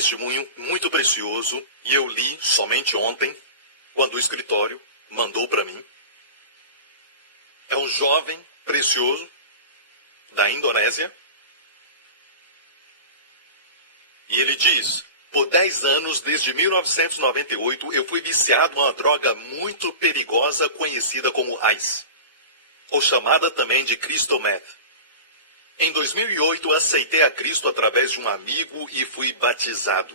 testemunho muito precioso e eu li somente ontem, quando o escritório mandou para mim. É um jovem precioso da Indonésia. E ele diz: por 10 anos, desde 1998, eu fui viciado em uma droga muito perigosa conhecida como Ice, ou chamada também de Crystal Meth. Em 2008, aceitei a Cristo através de um amigo e fui batizado.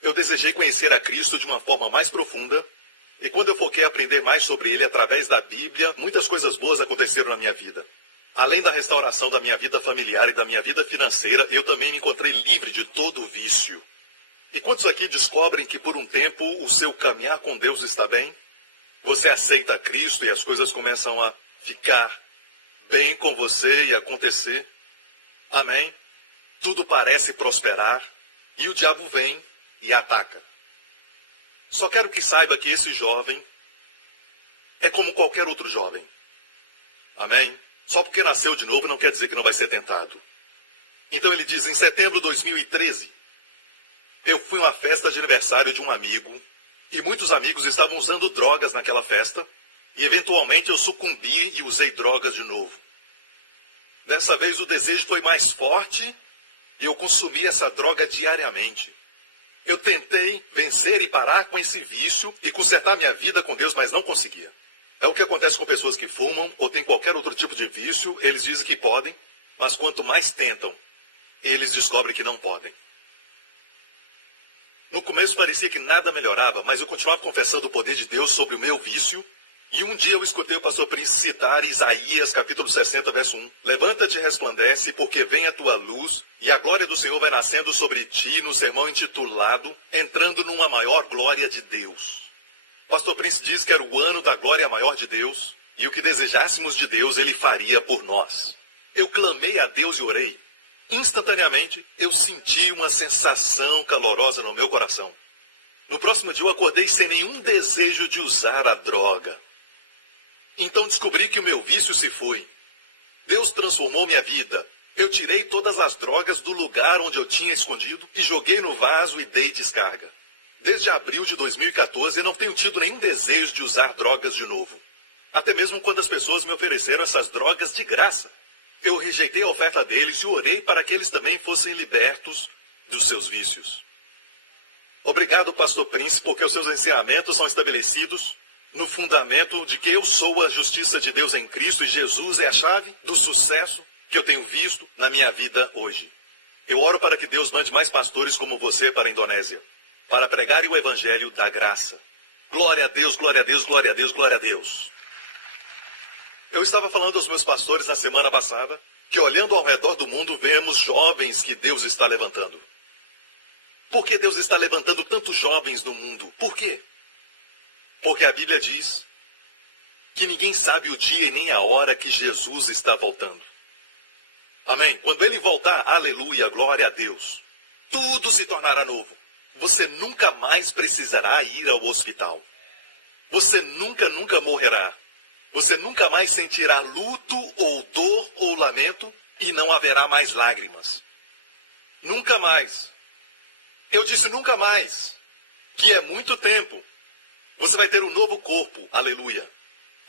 Eu desejei conhecer a Cristo de uma forma mais profunda, e quando eu foquei aprender mais sobre ele através da Bíblia, muitas coisas boas aconteceram na minha vida. Além da restauração da minha vida familiar e da minha vida financeira, eu também me encontrei livre de todo vício. E quantos aqui descobrem que por um tempo o seu caminhar com Deus está bem? Você aceita a Cristo e as coisas começam a ficar bem com você e acontecer? Amém? Tudo parece prosperar e o diabo vem e ataca. Só quero que saiba que esse jovem é como qualquer outro jovem. Amém? Só porque nasceu de novo não quer dizer que não vai ser tentado. Então ele diz: em setembro de 2013, eu fui a uma festa de aniversário de um amigo e muitos amigos estavam usando drogas naquela festa e eventualmente eu sucumbi e usei drogas de novo. Dessa vez o desejo foi mais forte e eu consumi essa droga diariamente. Eu tentei vencer e parar com esse vício e consertar minha vida com Deus, mas não conseguia. É o que acontece com pessoas que fumam ou têm qualquer outro tipo de vício. Eles dizem que podem, mas quanto mais tentam, eles descobrem que não podem. No começo parecia que nada melhorava, mas eu continuava confessando o poder de Deus sobre o meu vício. E um dia eu escutei o pastor Prince citar Isaías capítulo 60, verso 1. Levanta-te e resplandece, porque vem a tua luz, e a glória do Senhor vai nascendo sobre ti, no sermão intitulado, entrando numa maior glória de Deus. O pastor Prince diz que era o ano da glória maior de Deus, e o que desejássemos de Deus, ele faria por nós. Eu clamei a Deus e orei. Instantaneamente, eu senti uma sensação calorosa no meu coração. No próximo dia, eu acordei sem nenhum desejo de usar a droga. Então descobri que o meu vício se foi. Deus transformou minha vida. Eu tirei todas as drogas do lugar onde eu tinha escondido e joguei no vaso e dei descarga. Desde abril de 2014, eu não tenho tido nenhum desejo de usar drogas de novo. Até mesmo quando as pessoas me ofereceram essas drogas de graça. Eu rejeitei a oferta deles e orei para que eles também fossem libertos dos seus vícios. Obrigado, pastor Prince, porque os seus ensinamentos são estabelecidos no fundamento de que eu sou a justiça de Deus em Cristo e Jesus é a chave do sucesso que eu tenho visto na minha vida hoje. Eu oro para que Deus mande mais pastores como você para a Indonésia, para pregarem o evangelho da graça. Glória a Deus, glória a Deus, glória a Deus, glória a Deus. Eu estava falando aos meus pastores na semana passada que olhando ao redor do mundo vemos jovens que Deus está levantando. Por que Deus está levantando tantos jovens no mundo? Por quê? Porque a Bíblia diz que ninguém sabe o dia e nem a hora que Jesus está voltando. Amém? Quando ele voltar, aleluia, glória a Deus, tudo se tornará novo. Você nunca mais precisará ir ao hospital. Você nunca morrerá. Você nunca mais sentirá luto ou dor ou lamento e não haverá mais lágrimas. Nunca mais. Eu disse nunca mais, que é muito tempo. Você vai ter um novo corpo, aleluia.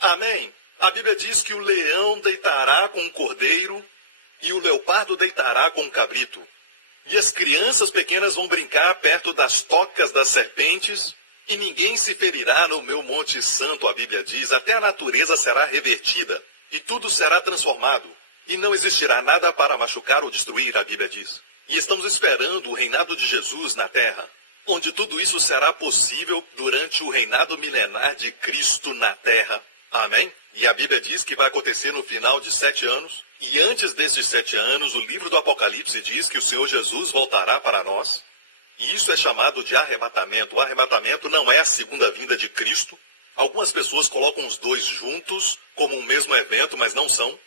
Amém? A Bíblia diz que o leão deitará com o cordeiro e o leopardo deitará com o cabrito. E as crianças pequenas vão brincar perto das tocas das serpentes e ninguém se ferirá no meu monte santo, a Bíblia diz. Até a natureza será revertida e tudo será transformado. E não existirá nada para machucar ou destruir, a Bíblia diz. E estamos esperando o reinado de Jesus na terra, onde tudo isso será possível durante o reinado milenar de Cristo na terra. Amém? E a Bíblia diz que vai acontecer no final de 7 anos. E antes desses 7 anos, o livro do Apocalipse diz que o Senhor Jesus voltará para nós. E isso é chamado de arrebatamento. O arrebatamento não é a segunda vinda de Cristo. Algumas pessoas colocam os dois juntos como um mesmo evento, mas não são.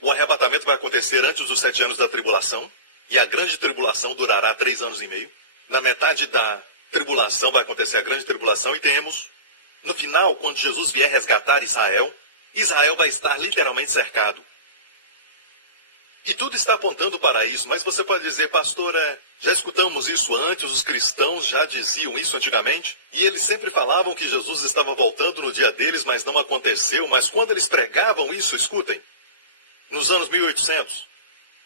O arrebatamento vai acontecer antes dos 7 anos da tribulação. E a grande tribulação durará 3 anos e meio. Na metade da tribulação vai acontecer a grande tribulação e temos, no final, quando Jesus vier resgatar Israel, Israel vai estar literalmente cercado. E tudo está apontando para isso, mas você pode dizer, pastor, já escutamos isso antes, os cristãos já diziam isso antigamente, e eles sempre falavam que Jesus estava voltando no dia deles, mas não aconteceu. Mas quando eles pregavam isso, escutem, nos anos 1800,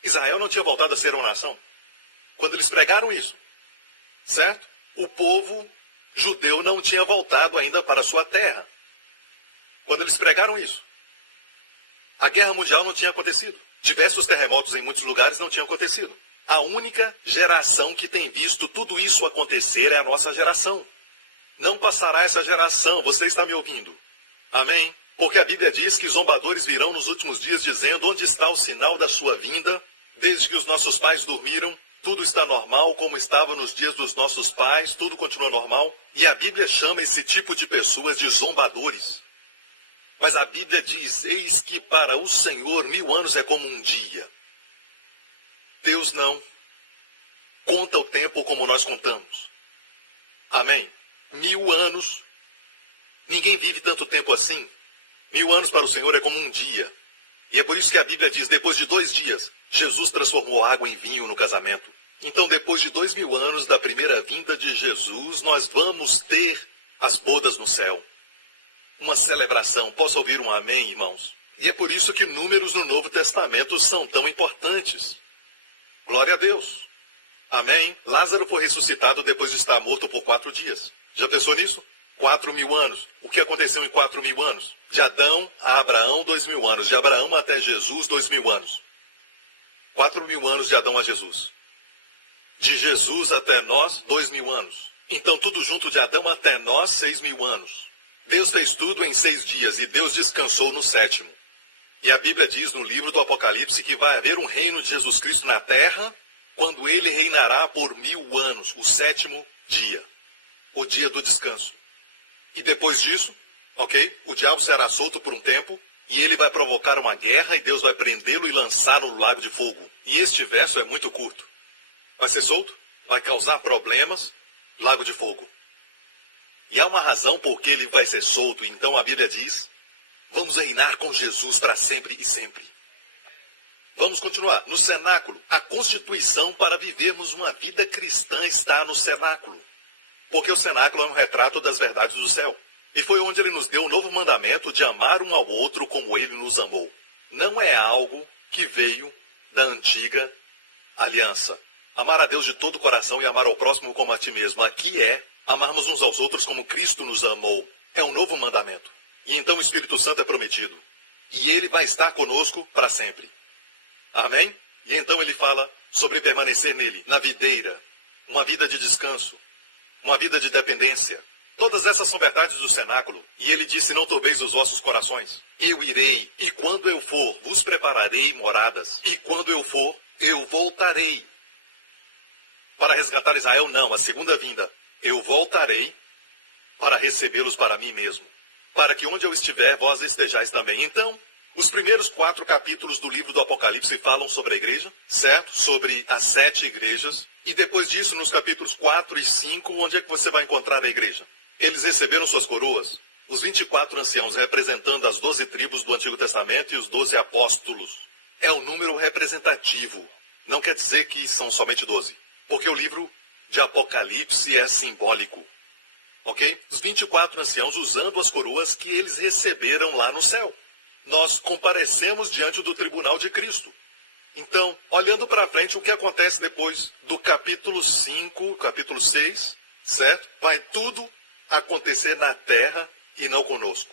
Israel não tinha voltado a ser uma nação. Quando eles pregaram isso, certo? O povo judeu não tinha voltado ainda para a sua terra. Quando eles pregaram isso, a guerra mundial não tinha acontecido. Diversos terremotos em muitos lugares não tinham acontecido. A única geração que tem visto tudo isso acontecer é a nossa geração. Não passará essa geração, você está me ouvindo? Amém? Porque a Bíblia diz que zombadores virão nos últimos dias dizendo: onde está o sinal da sua vinda? Desde que os nossos pais dormiram, tudo está normal como estava nos dias dos nossos pais, tudo continua normal. E a Bíblia chama esse tipo de pessoas de zombadores. Mas a Bíblia diz: eis que para o Senhor 1000 anos é como um dia. Deus não conta o tempo como nós contamos. Amém? 1000 anos, ninguém vive tanto tempo assim. 1000 anos para o Senhor é como um dia. E é por isso que a Bíblia diz: depois de 2 dias, Jesus transformou água em vinho no casamento. Então, depois de 2000 anos da primeira vinda de Jesus, nós vamos ter as bodas no céu. Uma celebração. Posso ouvir um amém, irmãos? E é por isso que números no Novo Testamento são tão importantes. Glória a Deus. Amém? Lázaro foi ressuscitado depois de estar morto por 4 dias. Já pensou nisso? 4000 anos. O que aconteceu em 4000 anos? De Adão a Abraão, 2000 anos. De Abraão até Jesus, 2000 anos. 4000 anos de Adão a Jesus. De Jesus até nós, 2000 anos. Então, tudo junto de Adão até nós, 6000 anos. Deus fez tudo em 6 dias e Deus descansou no 7º. E a Bíblia diz no livro do Apocalipse que vai haver um reino de Jesus Cristo na terra quando ele reinará por 1000 anos, o 7º dia, o dia do descanso. E depois disso, ok, o diabo será solto por um tempo e ele vai provocar uma guerra e Deus vai prendê-lo e lançá-lo no lago de fogo. E este verso é muito curto. Vai ser solto, vai causar problemas, lago de fogo. E há uma razão por que ele vai ser solto. Então a Bíblia diz: vamos reinar com Jesus para sempre e sempre. Vamos continuar. No cenáculo, a constituição para vivermos uma vida cristã está no cenáculo. Porque o cenáculo é um retrato das verdades do céu. E foi onde ele nos deu o novo mandamento de amar um ao outro como ele nos amou. Não é algo que veio da antiga aliança. Amar a Deus de todo o coração e amar ao próximo como a ti mesmo. Aqui é amarmos uns aos outros como Cristo nos amou. É um novo mandamento. E então o Espírito Santo é prometido. E ele vai estar conosco para sempre. Amém? E então ele fala sobre permanecer nele, na videira, uma vida de descanso, uma vida de dependência. Todas essas são verdades do cenáculo. E ele disse: não turbeis os vossos corações. Eu irei, e quando eu for, vos prepararei moradas. E quando eu for, eu voltarei. Para resgatar Israel, não, a segunda vinda. Eu voltarei para recebê-los para mim mesmo, para que onde eu estiver, vós estejais também. Então, os primeiros 4 capítulos do livro do Apocalipse falam sobre a igreja, certo? Sobre as 7 igrejas. E depois disso, nos capítulos 4 e 5, onde é que você vai encontrar a igreja? Eles receberam suas coroas, os 24 anciãos representando as 12 tribos do Antigo Testamento e os 12 apóstolos. É um número representativo. Não quer dizer que são somente 12, porque o livro de Apocalipse é simbólico. Ok? Os 24 anciãos usando as coroas que eles receberam lá no céu. Nós comparecemos diante do tribunal de Cristo. Então, olhando para frente, o que acontece depois do capítulo 5, capítulo 6, certo? Vai tudo acontecer na terra e não conosco.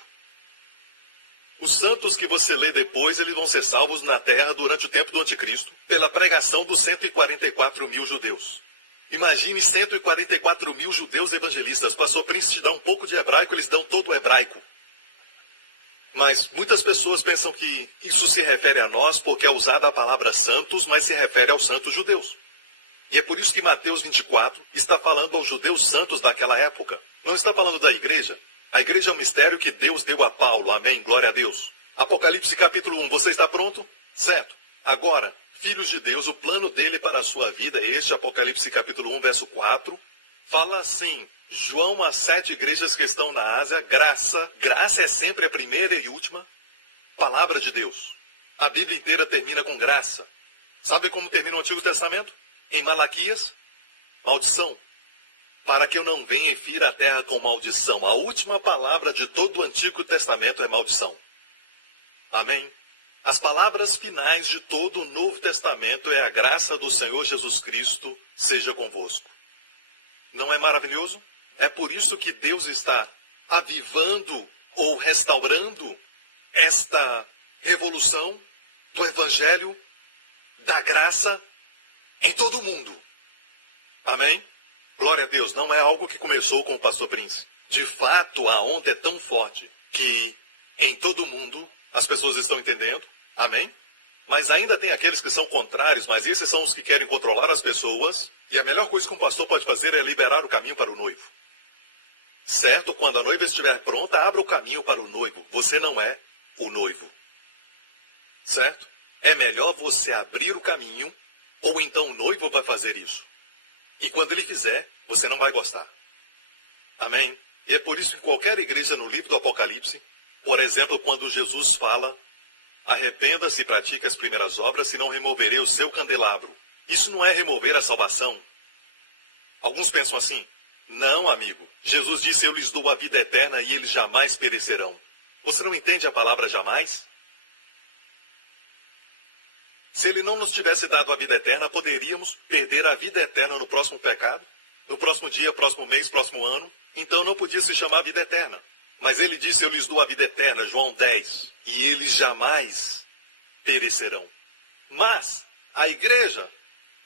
Os santos que você lê depois, eles vão ser salvos na terra durante o tempo do anticristo, pela pregação dos 144 mil judeus. Imagine 144 mil judeus evangelistas. Pastor Prince te dá um pouco de hebraico, eles dão todo o hebraico. Mas muitas pessoas pensam que isso se refere a nós porque é usada a palavra santos, mas se refere aos santos judeus. E é por isso que Mateus 24 está falando aos judeus santos daquela época. Não está falando da igreja. A igreja é um mistério que Deus deu a Paulo. Amém, glória a Deus. Apocalipse capítulo 1, você está pronto? Certo. Agora, filhos de Deus, o plano dele para a sua vida é este. Apocalipse capítulo 1, verso 4. Fala assim: João, às 7 igrejas que estão na Ásia, graça é sempre a primeira e última palavra de Deus. A Bíblia inteira termina com graça. Sabe como termina o Antigo Testamento? Em Malaquias, maldição. Para que eu não venha e fira a terra com maldição. A última palavra de todo o Antigo Testamento é maldição. Amém? As palavras finais de todo o Novo Testamento é a graça do Senhor Jesus Cristo seja convosco. Não é maravilhoso? É por isso que Deus está avivando ou restaurando esta revolução do Evangelho da graça em todo o mundo. Amém? Glória a Deus. Não é algo que começou com o pastor Prince. De fato, a onda é tão forte que em todo o mundo as pessoas estão entendendo. Amém? Mas ainda tem aqueles que são contrários, mas esses são os que querem controlar as pessoas. E a melhor coisa que um pastor pode fazer é liberar o caminho para o noivo. Certo? Quando a noiva estiver pronta, abra o caminho para o noivo. Você não é o noivo. Certo? É melhor você abrir o caminho, ou então o noivo vai fazer isso. E quando ele fizer, você não vai gostar. Amém? E é por isso que em qualquer igreja no livro do Apocalipse, por exemplo, quando Jesus fala, arrependa-se e pratique as primeiras obras, senão removerei o seu candelabro. Isso não é remover a salvação. Alguns pensam assim, não, amigo. Jesus disse, eu lhes dou a vida eterna e eles jamais perecerão. Você não entende a palavra jamais? Se ele não nos tivesse dado a vida eterna, poderíamos perder a vida eterna no próximo pecado, no próximo dia, próximo mês, próximo ano. Então não podia se chamar vida eterna. Mas ele disse, eu lhes dou a vida eterna, João 10, e eles jamais perecerão. Mas a igreja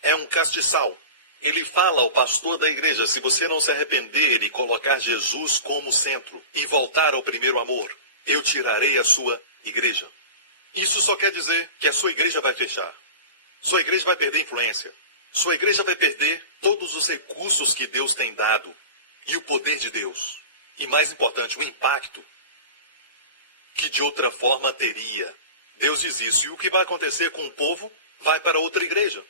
é um castiçal. Ele fala ao pastor da igreja, se você não se arrepender e colocar Jesus como centro e voltar ao primeiro amor, eu tirarei a sua igreja. Isso só quer dizer que a sua igreja vai fechar. Sua igreja vai perder influência. Sua igreja vai perder todos os recursos que Deus tem dado e o poder de Deus. E mais importante, o impacto que de outra forma teria. Deus diz isso. E o que vai acontecer com o povo vai para outra igreja,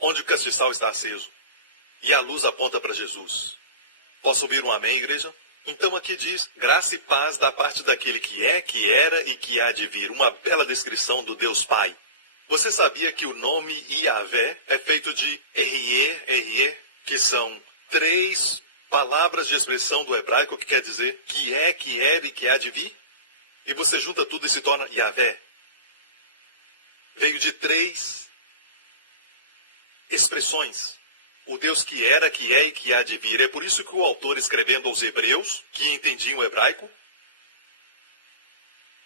onde o castiçal está aceso. E a luz aponta para Jesus. Posso ouvir um amém, igreja? Então aqui diz, graça e paz da parte daquele que é, que era e que há de vir. Uma bela descrição do Deus Pai. Você sabia que o nome Yahvé é feito de R-E, que são 3 palavras de expressão do hebraico que quer dizer que é, que era e que há de vir? E você junta tudo e se torna Yahvé. Veio de 3 expressões. O Deus que era, que é e que há de vir. É por isso que o autor, escrevendo aos hebreus, que entendiam o hebraico,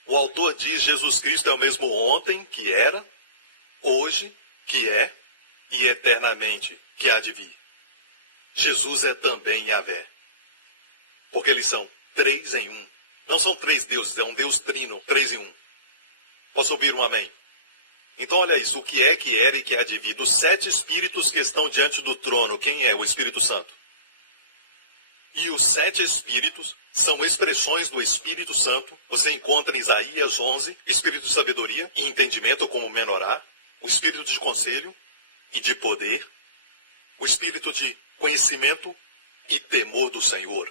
o autor diz, Jesus Cristo é o mesmo ontem, que era, hoje, que é, e eternamente, que há de vir. Jesus é também Yahvé. Porque eles são 3 em 1. Não são 3 deuses, é um Deus trino, 3 em 1. Posso ouvir um amém? Então olha isso, o que é, que era e que há de vir. Dos 7 espíritos que estão diante do trono, quem é? O Espírito Santo. E os 7 espíritos são expressões do Espírito Santo. Você encontra em Isaías 11, espírito de sabedoria e entendimento como menorá, o espírito de conselho e de poder, o espírito de conhecimento e temor do Senhor.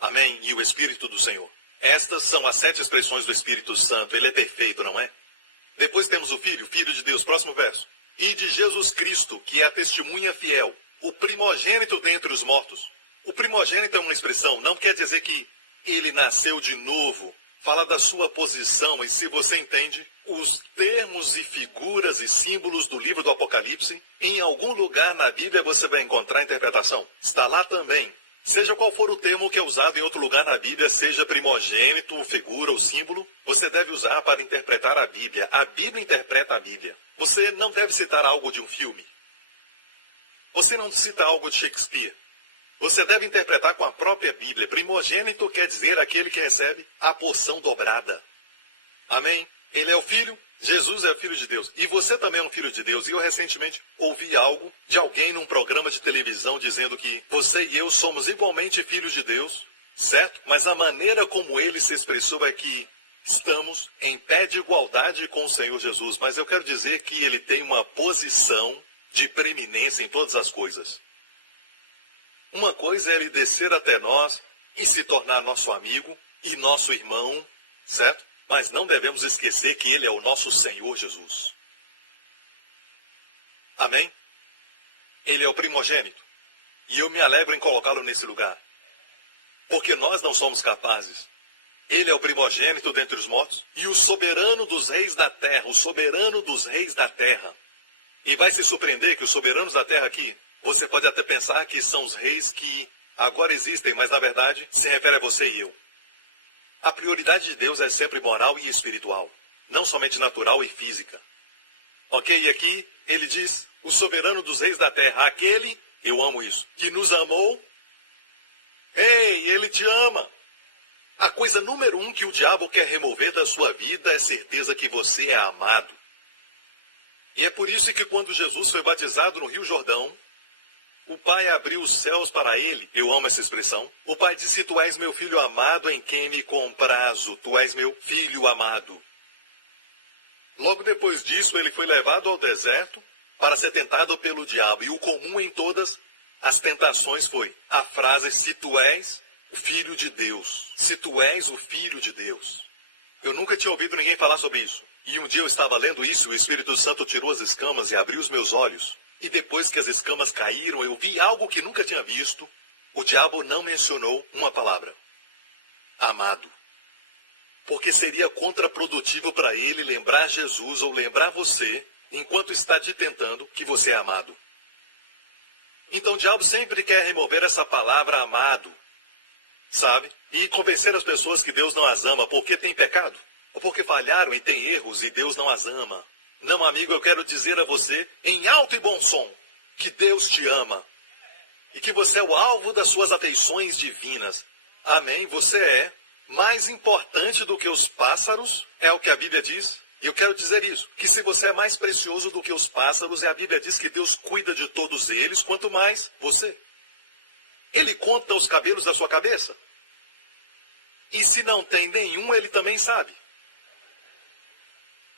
Amém? E o Espírito do Senhor. Estas são as 7 expressões do Espírito Santo. Ele é perfeito, não é? Depois temos o Filho, Filho de Deus, próximo verso. E de Jesus Cristo, que é a testemunha fiel, o primogênito dentre os mortos. O primogênito é uma expressão, não quer dizer que ele nasceu de novo. Fala da sua posição, e se você entende, os termos e figuras e símbolos do livro do Apocalipse, em algum lugar na Bíblia você vai encontrar a interpretação. Está lá também. Seja qual for o termo que é usado em outro lugar na Bíblia, seja primogênito, figura ou símbolo, você deve usar para interpretar a Bíblia. A Bíblia interpreta a Bíblia. Você não deve citar algo de um filme. Você não cita algo de Shakespeare. Você deve interpretar com a própria Bíblia. Primogênito quer dizer aquele que recebe a porção dobrada. Amém? Ele é o Filho, Jesus é o Filho de Deus. E você também é um Filho de Deus. E eu recentemente ouvi algo de alguém num programa de televisão dizendo que você e eu somos igualmente filhos de Deus, certo? Mas a maneira como ele se expressou é que estamos em pé de igualdade com o Senhor Jesus. Mas eu quero dizer que ele tem uma posição de preeminência em todas as coisas. Uma coisa é ele descer até nós e se tornar nosso amigo e nosso irmão, certo? Mas não devemos esquecer que ele é o nosso Senhor Jesus. Amém? Ele é o primogênito. E eu me alegro em colocá-lo nesse lugar. Porque nós não somos capazes. Ele é o primogênito dentre os mortos e o soberano dos reis da terra, o soberano dos reis da terra. E vai se surpreender que os soberanos da terra aqui, você pode até pensar que são os reis que agora existem, mas na verdade se refere a você e eu. A prioridade de Deus é sempre moral e espiritual, não somente natural e física. Ok? E aqui ele diz, o soberano dos reis da terra, aquele, eu amo isso, que nos amou. Ei, ele te ama. A coisa número 1 que o diabo quer remover da sua vida é certeza que você é amado. E é por isso que quando Jesus foi batizado no Rio Jordão, o Pai abriu os céus para ele. Eu amo essa expressão. O Pai disse, tu és meu filho amado em quem me comprazo. Tu és meu filho amado. Logo depois disso, ele foi levado ao deserto para ser tentado pelo diabo. E o comum em todas as tentações foi a frase, se tu és o filho de Deus. Se tu és o filho de Deus. Eu nunca tinha ouvido ninguém falar sobre isso. E um dia eu estava lendo isso, o Espírito Santo tirou as escamas e abriu os meus olhos. E depois que as escamas caíram, eu vi algo que nunca tinha visto. O diabo não mencionou uma palavra. Amado. Porque seria contraprodutivo para ele lembrar Jesus ou lembrar você, enquanto está te tentando, que você é amado. Então o diabo sempre quer remover essa palavra amado. Sabe? E convencer as pessoas que Deus não as ama porque tem pecado. Ou porque falharam e tem erros e Deus não as ama. Não, amigo, eu quero dizer a você, em alto e bom som, que Deus te ama. E que você é o alvo das suas afeições divinas. Amém? Você é mais importante do que os pássaros, é o que a Bíblia diz. E eu quero dizer isso, que se você é mais precioso do que os pássaros, e a Bíblia diz que Deus cuida de todos eles, quanto mais você. Ele conta os cabelos da sua cabeça. E se não tem nenhum, ele também sabe.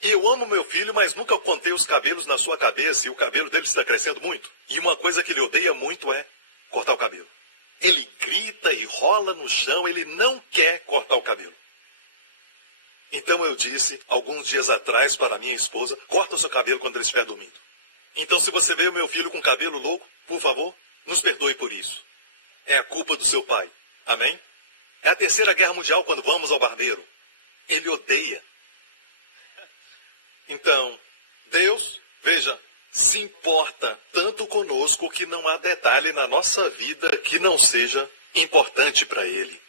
Eu amo meu filho, mas nunca contei os cabelos na sua cabeça e o cabelo dele está crescendo muito. E uma coisa que ele odeia muito é cortar o cabelo. Ele grita e rola no chão, ele não quer cortar o cabelo. Então eu disse, alguns dias atrás, para minha esposa, corta o seu cabelo quando ele estiver dormindo. Então se você vê o meu filho com cabelo louco, por favor, nos perdoe por isso. É a culpa do seu pai. Amém? É a Terceira Guerra Mundial quando vamos ao barbeiro. Ele odeia. Então, Deus, veja, se importa tanto conosco que não há detalhe na nossa vida que não seja importante para Ele.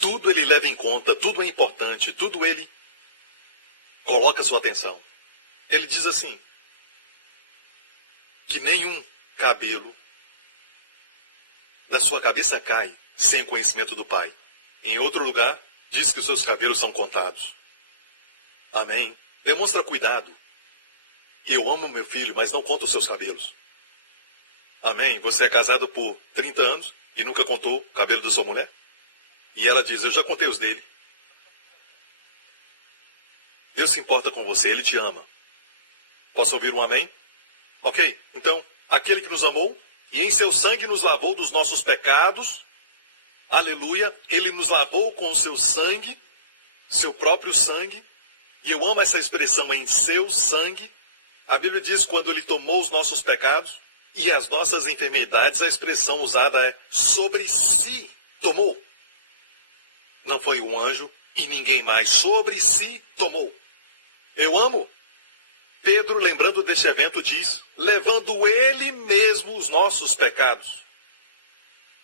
Tudo Ele leva em conta, tudo é importante, tudo Ele coloca sua atenção. Ele diz assim, que nenhum cabelo da sua cabeça cai sem o conhecimento do Pai. Em outro lugar, diz que os seus cabelos são contados. Amém? Demonstra cuidado. Eu amo meu filho, mas não conto os seus cabelos. Amém? Você é casado por 30 anos e nunca contou o cabelo da sua mulher? E ela diz, eu já contei os dele. Deus se importa com você, Ele te ama. Posso ouvir um amém? Ok, então, aquele que nos amou e em seu sangue nos lavou dos nossos pecados, aleluia, Ele nos lavou com o seu sangue, seu próprio sangue, e eu amo essa expressão, em seu sangue. A Bíblia diz, quando Ele tomou os nossos pecados e as nossas enfermidades, a expressão usada é, sobre si tomou. Não foi um anjo e ninguém mais, sobre si tomou. Eu amo. Pedro, lembrando deste evento, diz, levando Ele mesmo os nossos pecados.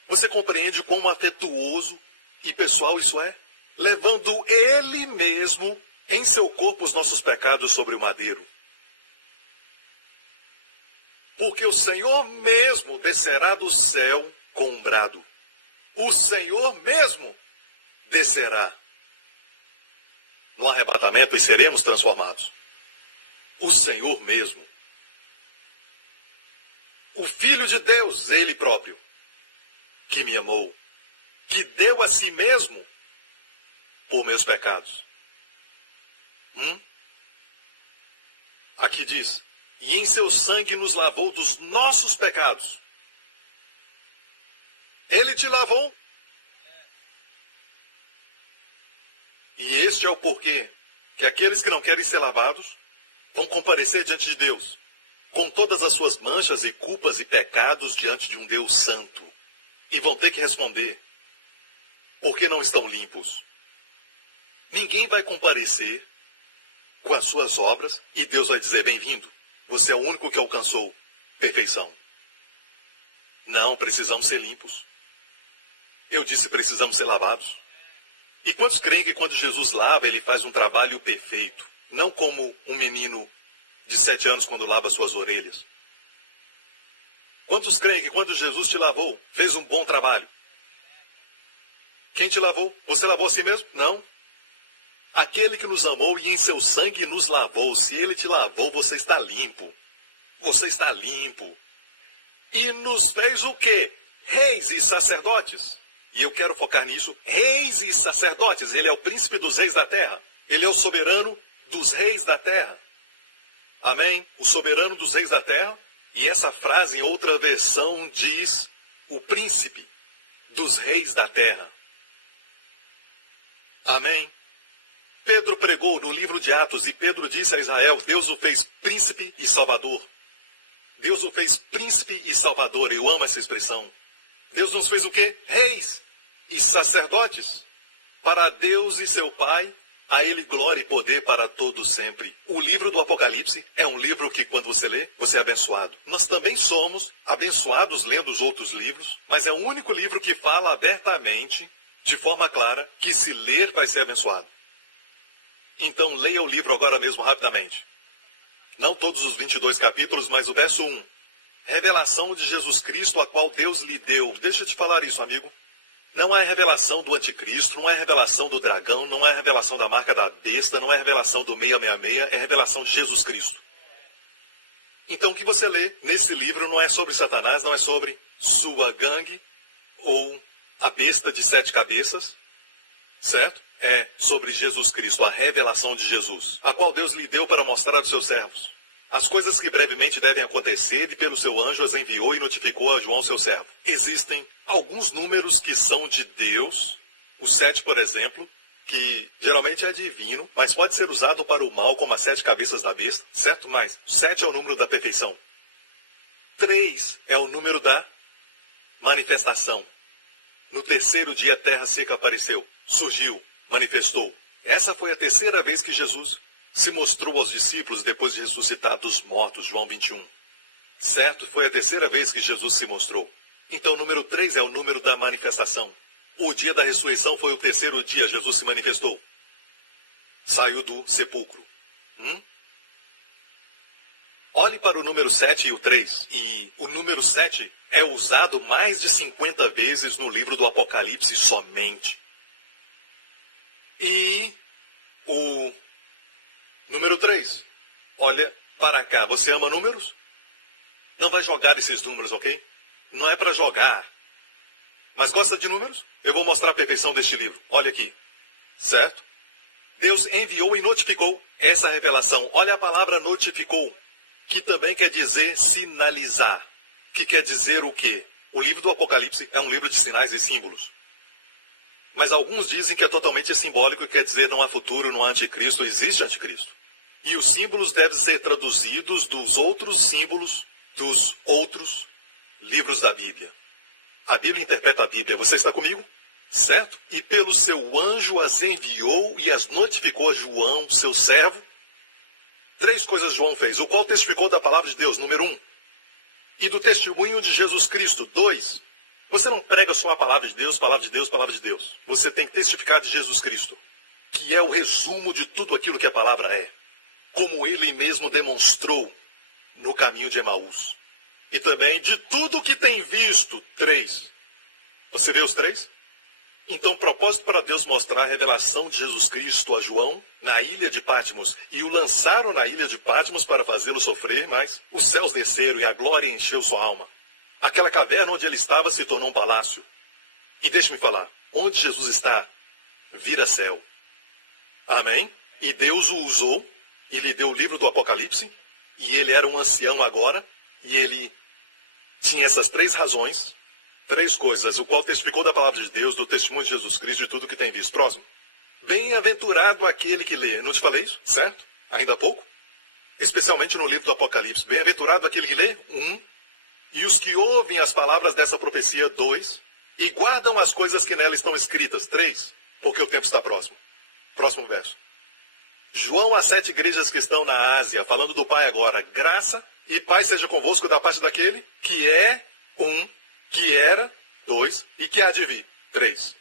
Você compreende quão afetuoso e pessoal isso é? Levando Ele mesmo em seu corpo os nossos pecados sobre o madeiro. Porque o Senhor mesmo descerá do céu com um brado. O Senhor mesmo descerá no arrebatamento e seremos transformados. O Senhor mesmo. O Filho de Deus, Ele próprio, que me amou, que deu a si mesmo por meus pecados. Aqui diz, e em seu sangue nos lavou dos nossos pecados. Ele te lavou. E este é o porquê que aqueles que não querem ser lavados vão comparecer diante de Deus. com todas as suas manchas e culpas e pecados diante de um Deus santo. E vão ter que responder, porque não estão limpos. Ninguém vai comparecer com as suas obras e Deus vai dizer, bem-vindo, você é o único que alcançou perfeição. Não, precisamos ser limpos. Eu disse, precisamos ser lavados. E quantos creem que quando Jesus lava, ele faz um trabalho perfeito? Não como um menino de 7 anos quando lava suas orelhas. Quantos creem que quando Jesus te lavou, fez um bom trabalho? Quem te lavou? Você lavou a si mesmo? Não. Aquele que nos amou e em seu sangue nos lavou. Se ele te lavou, você está limpo. Você está limpo. E nos fez o quê? Reis e sacerdotes. E eu quero focar nisso. Reis e sacerdotes. Ele é o príncipe dos reis da terra. Ele é o soberano dos reis da terra. Amém? O soberano dos reis da terra. E essa frase em outra versão diz o príncipe dos reis da terra. Amém? Pedro pregou no livro de Atos e Pedro disse a Israel, Deus o fez príncipe e salvador. Deus o fez príncipe e salvador. Eu amo essa expressão. Deus nos fez o quê? Reis e sacerdotes. Para Deus e seu Pai, a Ele glória e poder para todos sempre. O livro do Apocalipse é um livro que, quando você lê, você é abençoado. Nós também somos abençoados lendo os outros livros, mas é o único livro que fala abertamente, de forma clara, que se ler vai ser abençoado. Então leia o livro agora mesmo rapidamente. Não todos os 22 capítulos, mas o verso 1. Revelação de Jesus Cristo, a qual Deus lhe deu. Deixa eu te falar isso, amigo. Não é revelação do anticristo, não é revelação do dragão, não é revelação da marca da besta, não é revelação do 666, é revelação de Jesus Cristo. Então o que você lê nesse livro não é sobre Satanás, não é sobre sua gangue ou a besta de 7 cabeças, certo? É sobre Jesus Cristo, a revelação de Jesus, a qual Deus lhe deu para mostrar aos seus servos. As coisas que brevemente devem acontecer, e pelo seu anjo as enviou e notificou a João, seu servo. Existem alguns números que são de Deus, o 7, por exemplo, que geralmente é divino, mas pode ser usado para o mal, como as 7 cabeças da besta, certo? Mas 7 é o número da perfeição. 3 é o número da manifestação. No terceiro dia a terra seca apareceu, surgiu, manifestou. Essa foi a terceira vez que Jesus se mostrou aos discípulos depois de ressuscitar dos mortos, João 21. Certo? Foi a terceira vez que Jesus se mostrou. Então o número 3 é o número da manifestação. O dia da ressurreição foi o terceiro dia, Jesus se manifestou. Saiu do sepulcro. Olhe para o número 7 e o 3. E o número 7 é usado mais de 50 vezes no livro do Apocalipse somente. E o número 3. Olha para cá. Você ama números? Não vai jogar esses números, ok? Não é para jogar. Mas gosta de números? Eu vou mostrar a perfeição deste livro. Olha aqui. Certo? Deus enviou e notificou essa revelação. Olha a palavra notificou, que também quer dizer sinalizar. Que quer dizer o quê? O livro do Apocalipse é um livro de sinais e símbolos. Mas alguns dizem que é totalmente simbólico e quer dizer não há futuro, não há anticristo, existe anticristo. E os símbolos devem ser traduzidos dos outros símbolos dos outros livros da Bíblia. A Bíblia interpreta a Bíblia. Você está comigo? Certo? E pelo seu anjo as enviou e as notificou a João, seu servo. 3 coisas João fez, o qual testificou da palavra de Deus, número 1. E do testemunho de Jesus Cristo, 2. Você não prega só a palavra de Deus, palavra de Deus, palavra de Deus. Você tem que testificar de Jesus Cristo, que é o resumo de tudo aquilo que a palavra é. Como ele mesmo demonstrou no caminho de Emaús. E também de tudo que tem visto, 3. Você vê os 3? Então, propósito para Deus mostrar a revelação de Jesus Cristo a João na ilha de Patmos. E o lançaram na ilha de Patmos para fazê-lo sofrer, mas os céus desceram e a glória encheu sua alma. Aquela caverna onde ele estava se tornou um palácio. E deixe-me falar, onde Jesus está, vira céu. Amém? E Deus o usou, e lhe deu o livro do Apocalipse, e ele era um ancião agora, e ele tinha essas 3 razões, 3 coisas, o qual testificou da palavra de Deus, do testemunho de Jesus Cristo, de tudo que tem visto. Próximo. Bem-aventurado aquele que lê. Não te falei isso? Certo? Ainda há pouco? especialmente no livro do Apocalipse. Bem-aventurado aquele que lê, 1, e os que ouvem as palavras dessa profecia, 2, e guardam as coisas que nela estão escritas, 3, porque o tempo está próximo. Próximo verso. João às 7 igrejas que estão na Ásia, falando do Pai agora, graça e paz seja convosco da parte daquele que é, 1, que era, 2, e que há de vir, 3.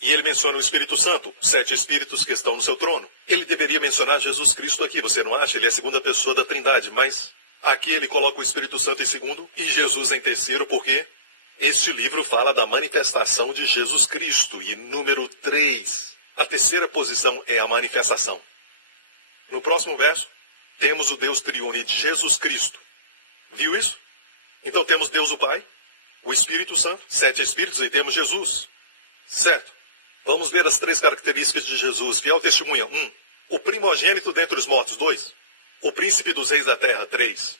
E ele menciona o Espírito Santo, 7 espíritos que estão no seu trono. Ele deveria mencionar Jesus Cristo aqui, você não acha? Ele é a segunda pessoa da Trindade, mas aqui ele coloca o Espírito Santo em segundo e Jesus em terceiro, porque este livro fala da manifestação de Jesus Cristo. E número 3, a terceira posição é a manifestação. No próximo verso, temos o Deus triune de Jesus Cristo. Viu isso? Então temos Deus o Pai, o Espírito Santo, 7 espíritos, e temos Jesus. Certo? Vamos ver as 3 características de Jesus. Fiel testemunha, 1. O primogênito dentre os mortos, 2. O príncipe dos reis da terra, 3.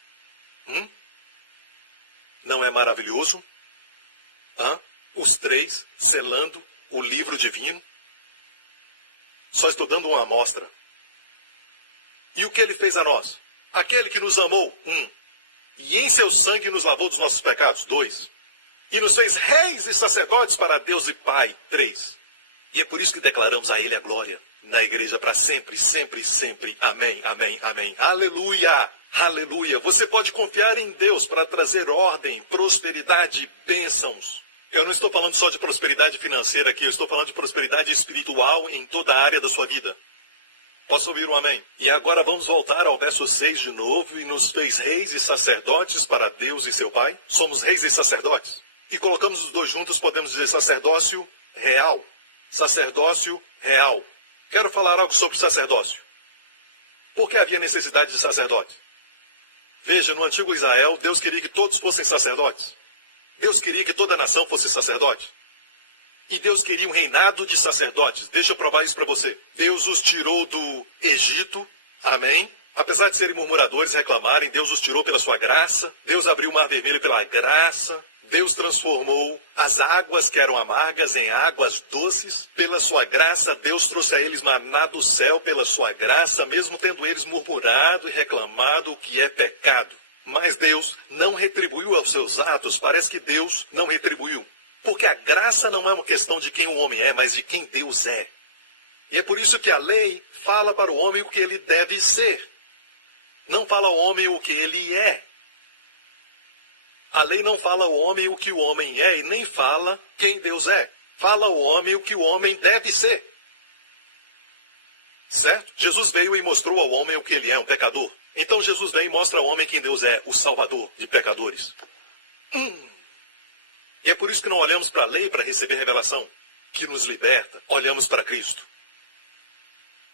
Não é maravilhoso? Os 3 selando o livro divino. Só estou dando uma amostra. E o que ele fez a nós? Aquele que nos amou, 1. E em seu sangue nos lavou dos nossos pecados, 2. E nos fez reis e sacerdotes para Deus e Pai, 3. E é por isso que declaramos a ele a glória na igreja para sempre, sempre, sempre. Amém, amém, amém. Aleluia, aleluia. Você pode confiar em Deus para trazer ordem, prosperidade, bênçãos. Eu não estou falando só de prosperidade financeira aqui, eu estou falando de prosperidade espiritual em toda a área da sua vida. Posso ouvir um amém? E agora vamos voltar ao verso 6 de novo. E nos fez reis e sacerdotes para Deus e seu Pai. Somos reis e sacerdotes. E colocamos os dois juntos, podemos dizer sacerdócio real. Sacerdócio real. Quero falar algo sobre sacerdócio. Por que havia necessidade de sacerdote? Veja, no antigo Israel, Deus queria que todos fossem sacerdotes. Deus queria que toda a nação fosse sacerdote. E Deus queria um reinado de sacerdotes. Deixa eu provar isso para você. Deus os tirou do Egito. Amém? Apesar de serem murmuradores e reclamarem, Deus os tirou pela sua graça. Deus abriu o mar vermelho pela graça. Deus transformou as águas que eram amargas em águas doces. Pela sua graça, Deus trouxe a eles maná do céu pela sua graça, mesmo tendo eles murmurado e reclamado o que é pecado. Mas Deus não retribuiu aos seus atos. Parece que Deus não retribuiu. Porque a graça não é uma questão de quem o homem é, mas de quem Deus é. E é por isso que a lei fala para o homem o que ele deve ser. Não fala ao homem o que ele é. A lei não fala ao homem o que o homem é e nem fala quem Deus é. Fala ao homem o que o homem deve ser. Certo? Jesus veio e mostrou ao homem o que ele é, um pecador. Então Jesus vem e mostra ao homem quem Deus é, o Salvador de pecadores. E é por isso que não olhamos para a lei para receber revelação, que nos liberta. Olhamos para Cristo.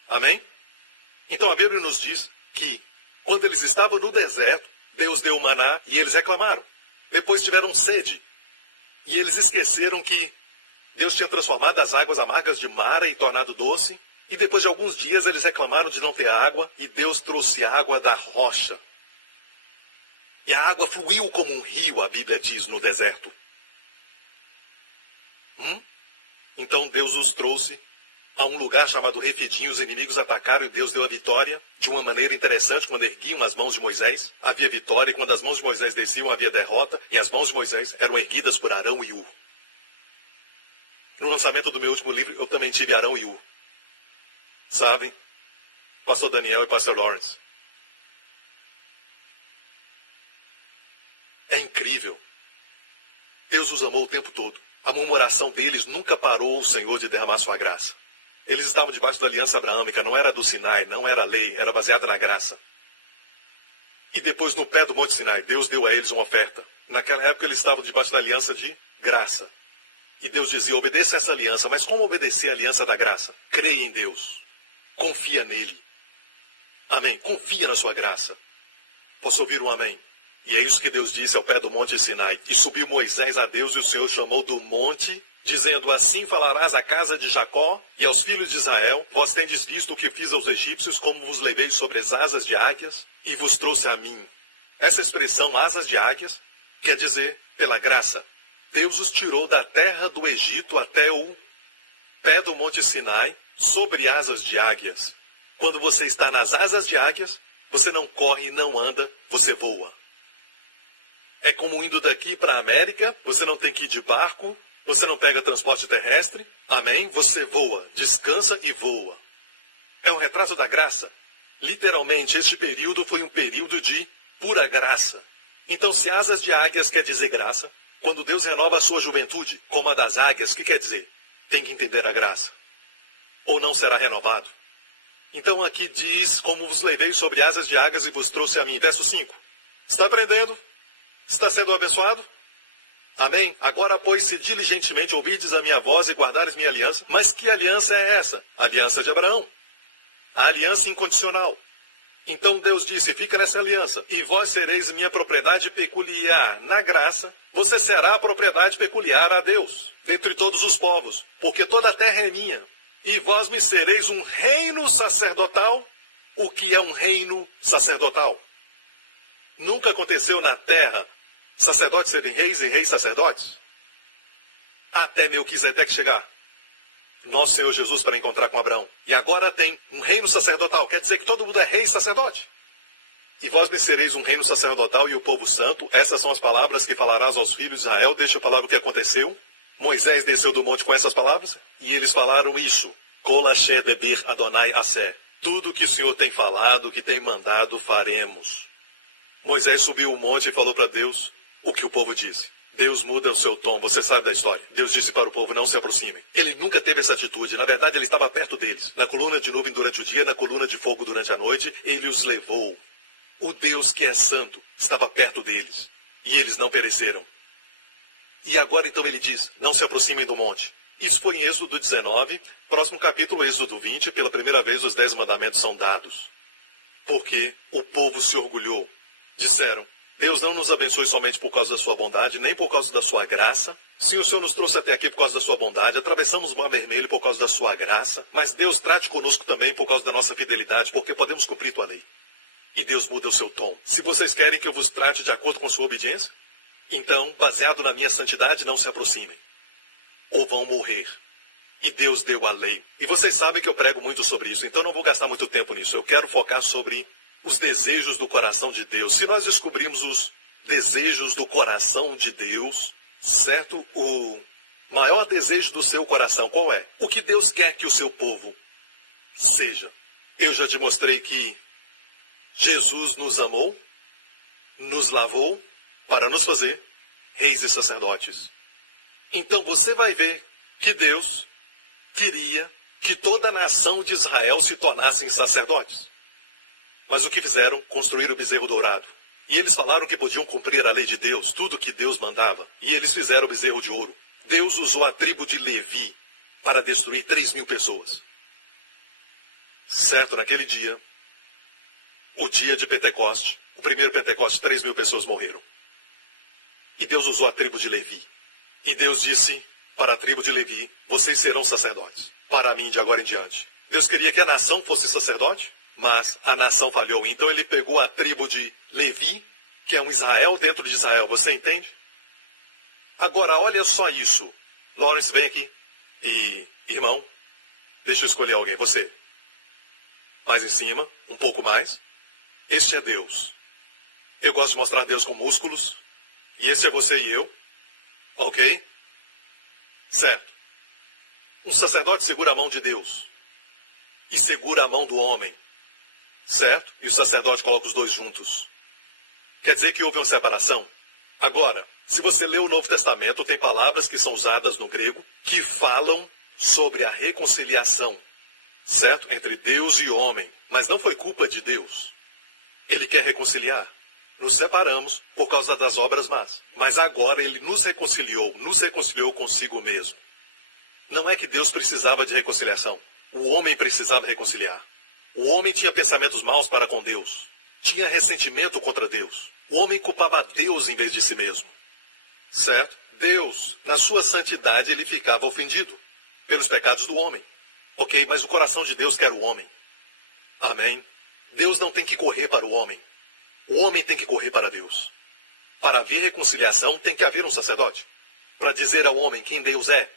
Amém? Então a Bíblia nos diz que, quando eles estavam no deserto, Deus deu o maná e eles reclamaram. Depois tiveram sede. E eles esqueceram que Deus tinha transformado as águas amargas de Mara e tornado doce. E depois de alguns dias eles reclamaram de não ter água e Deus trouxe água da rocha. E a água fluiu como um rio, a Bíblia diz, no deserto. Então Deus os trouxe a um lugar chamado Refidim. Os inimigos atacaram e Deus deu a vitória de uma maneira interessante. Quando erguiam as mãos de Moisés, havia vitória. E quando as mãos de Moisés desciam, havia derrota. E as mãos de Moisés eram erguidas por Arão e Ur. No lançamento do meu último livro, eu também tive Arão e Ur. Sabem? Pastor Daniel e Pastor Lawrence. É incrível. Deus os amou o tempo todo. A murmuração deles nunca parou o Senhor de derramar sua graça. Eles estavam debaixo da aliança abraâmica, não era do Sinai, não era lei, era baseada na graça. E depois, no pé do Monte Sinai, Deus deu a eles uma oferta. Naquela época, eles estavam debaixo da aliança de graça. E Deus dizia, obedeça essa aliança. Mas como obedecer a aliança da graça? Creia em Deus. Confia nele. Amém. Confia na sua graça. Posso ouvir um amém? E é isso que Deus disse ao pé do Monte Sinai. E subiu Moisés a Deus e o Senhor chamou do monte, dizendo, assim falarás à casa de Jacó e aos filhos de Israel, vós tendes visto o que fiz aos egípcios, como vos levei sobre as asas de águias e vos trouxe a mim. Essa expressão, asas de águias, quer dizer, pela graça. Deus os tirou da terra do Egito até o pé do Monte Sinai, sobre asas de águias. Quando você está nas asas de águias, Você não corre e não anda, você voa. É como indo daqui para a América, você não tem que ir de barco, você não pega transporte terrestre, amém? Você voa, descansa e voa. É um retrato da graça. Literalmente, este período foi um período de pura graça. Então, se asas de águias quer dizer graça, quando Deus renova a sua juventude, como a das águias, o que quer dizer? Tem que entender a graça. Ou não será renovado. Então aqui diz, como vos levei sobre asas de águias e vos trouxe a mim. Verso 5. Está aprendendo? Está sendo abençoado? Amém? Agora, pois, se diligentemente ouvides a minha voz e guardares minha aliança. Mas que aliança é essa? A aliança de Abraão. A aliança incondicional. Então Deus disse, fica nessa aliança. E vós sereis minha propriedade peculiar. Na graça, você será a propriedade peculiar a Deus, dentre todos os povos. Porque toda a terra é minha. E vós me sereis um reino sacerdotal. O que é um reino sacerdotal? Nunca aconteceu na terra sacerdotes serem reis e reis sacerdotes? Até Melquisedeque chegar. Nosso Senhor Jesus para encontrar com Abraão. E agora tem um reino sacerdotal. Quer dizer que todo mundo é rei e sacerdote. E vós me sereis um reino sacerdotal e o povo santo. Essas são as palavras que falarás aos filhos de Israel. Deixa eu falar o que aconteceu. Moisés desceu do monte com essas palavras. E eles falaram isso. Kol asher deber Adonai aseh. Tudo que o Senhor tem falado, que tem mandado, faremos. Moisés subiu o monte e falou para Deus o que o povo disse. Deus muda o seu tom, você sabe da história. Deus disse para o povo, não se aproximem. Ele nunca teve essa atitude, na verdade ele estava perto deles. Na coluna de nuvem durante o dia, na coluna de fogo durante a noite, ele os levou. O Deus que é santo estava perto deles, e eles não pereceram. E agora então ele diz, não se aproximem do monte. Isso foi em Êxodo 19, próximo capítulo, Êxodo 20, pela primeira vez os 10 mandamentos são dados. Porque o povo se orgulhou. Disseram, Deus não nos abençoe somente por causa da sua bondade, nem por causa da sua graça. Sim, o Senhor nos trouxe até aqui por causa da sua bondade, atravessamos o Mar Vermelho por causa da sua graça, mas Deus trate conosco também por causa da nossa fidelidade, porque podemos cumprir tua lei. E Deus muda o seu tom. Se vocês querem que eu vos trate de acordo com sua obediência, então, baseado na minha santidade, não se aproximem, ou vão morrer. E Deus deu a lei. E vocês sabem que eu prego muito sobre isso, então não vou gastar muito tempo nisso. Eu quero focar sobre os desejos do coração de Deus. Se nós descobrirmos os desejos do coração de Deus, certo? O maior desejo do seu coração, qual é? O que Deus quer que o seu povo seja. Eu já te mostrei que Jesus nos amou, nos lavou, para nos fazer reis e sacerdotes. Então você vai ver que Deus queria que toda a nação de Israel se tornassem sacerdotes. Mas o que fizeram? Construíram o bezerro dourado. E eles falaram que podiam cumprir a lei de Deus, tudo que Deus mandava. E eles fizeram o bezerro de ouro. Deus usou a tribo de Levi para destruir 3.000 pessoas. Certo, naquele dia, o dia de Pentecoste, o primeiro Pentecoste, 3.000 pessoas morreram. E Deus usou a tribo de Levi. E Deus disse para a tribo de Levi, vocês serão sacerdotes, para mim de agora em diante. Deus queria que a nação fosse sacerdote, mas a nação falhou. Então ele pegou a tribo de Levi, que é um Israel dentro de Israel. Você entende? Agora, olha só isso. Lawrence, vem aqui. E, irmão, deixa eu escolher alguém. Você. Mais em cima, um pouco mais. Este é Deus. Eu gosto de mostrar Deus com músculos. E esse é você e eu. Ok? Certo. Um sacerdote segura a mão de Deus. E segura a mão do homem. Certo? E o sacerdote coloca os dois juntos. Quer dizer que houve uma separação? Agora, se você lê o Novo Testamento, tem palavras que são usadas no grego que falam sobre a reconciliação. Certo? Entre Deus e homem. Mas não foi culpa de Deus. Ele quer reconciliar. Nos separamos por causa das obras más. Mas agora ele nos reconciliou consigo mesmo. Não é que Deus precisava de reconciliação. O homem precisava reconciliar. O homem tinha pensamentos maus para com Deus. Tinha ressentimento contra Deus. O homem culpava Deus em vez de si mesmo. Certo? Deus, na sua santidade, ele ficava ofendido pelos pecados do homem. Ok, mas o coração de Deus quer o homem. Amém? Deus não tem que correr para o homem. O homem tem que correr para Deus. Para haver reconciliação, tem que haver um sacerdote. Para dizer ao homem quem Deus é.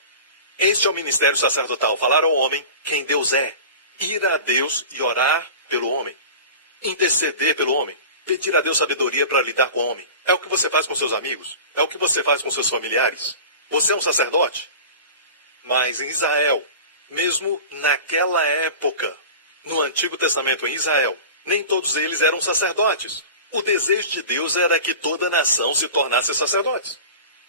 Este é o ministério sacerdotal. Falar ao homem quem Deus é. Ir a Deus e orar pelo homem. interceder pelo homem, pedir a Deus sabedoria para lidar com o homem. É o que você faz com seus amigos, é o que você faz com seus familiares. Você é um sacerdote. Mas em Israel, mesmo naquela época, no Antigo Testamento em Israel, nem todos eles eram sacerdotes. O desejo de Deus era que toda a nação se tornasse sacerdotes.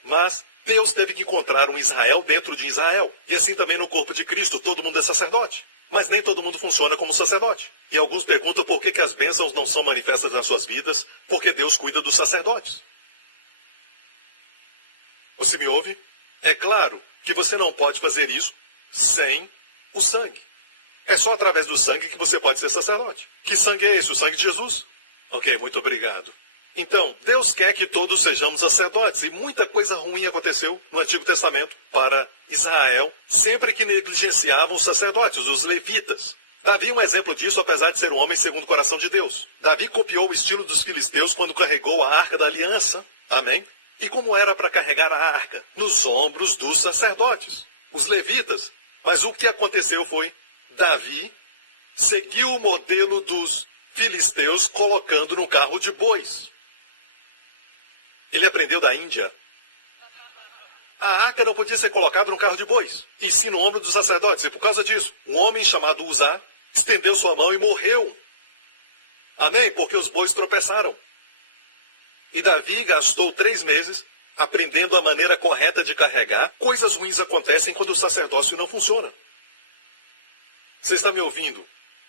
Mas Deus teve que encontrar um Israel dentro de Israel. E assim também no corpo de Cristo, todo mundo é sacerdote. Mas nem todo mundo funciona como sacerdote. E alguns perguntam por que as bênçãos não são manifestas nas suas vidas, porque Deus cuida dos sacerdotes. Você me ouve? É claro que você não pode fazer isso sem o sangue. É só através do sangue que você pode ser sacerdote. Que sangue é esse? O sangue de Jesus? Ok, muito obrigado. Então, Deus quer que todos sejamos sacerdotes. E muita coisa ruim aconteceu no Antigo Testamento para Israel, sempre que negligenciavam os sacerdotes, os levitas. Davi é um exemplo disso, apesar de ser um homem segundo o coração de Deus. Davi copiou o estilo dos filisteus quando carregou a Arca da Aliança. Amém? E como era para carregar a arca? Nos ombros dos sacerdotes, os levitas. Mas o que aconteceu foi, Davi seguiu o modelo dos filisteus colocando no carro de bois. Ele aprendeu da Índia. A arca não podia ser colocada no carro de bois, e sim no ombro dos sacerdotes. E por causa disso, um homem chamado Uzá estendeu sua mão e morreu. Amém? Porque os bois tropeçaram. E Davi gastou 3 meses aprendendo a maneira correta de carregar. Coisas ruins acontecem quando o sacerdócio não funciona. Você está me ouvindo?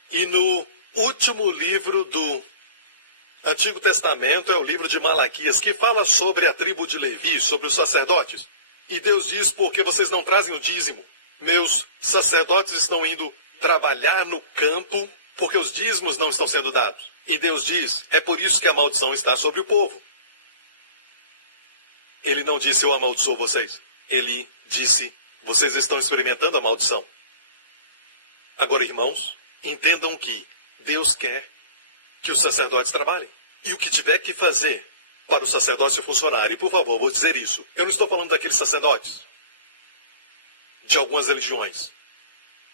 E no último livro do Antigo Testamento é o livro de Malaquias, que fala sobre a tribo de Levi, sobre os sacerdotes. E Deus diz, porque vocês não trazem o dízimo? Meus sacerdotes estão indo trabalhar no campo, porque os dízimos não estão sendo dados. E Deus diz, é por isso que a maldição está sobre o povo. Ele não disse, eu amaldiçoo vocês. Ele disse, vocês estão experimentando a maldição. Agora, irmãos, entendam que Deus quer que os sacerdotes trabalhem. E o que tiver que fazer para o sacerdócio funcionar, e por favor, vou dizer isso, eu não estou falando daqueles sacerdotes de algumas religiões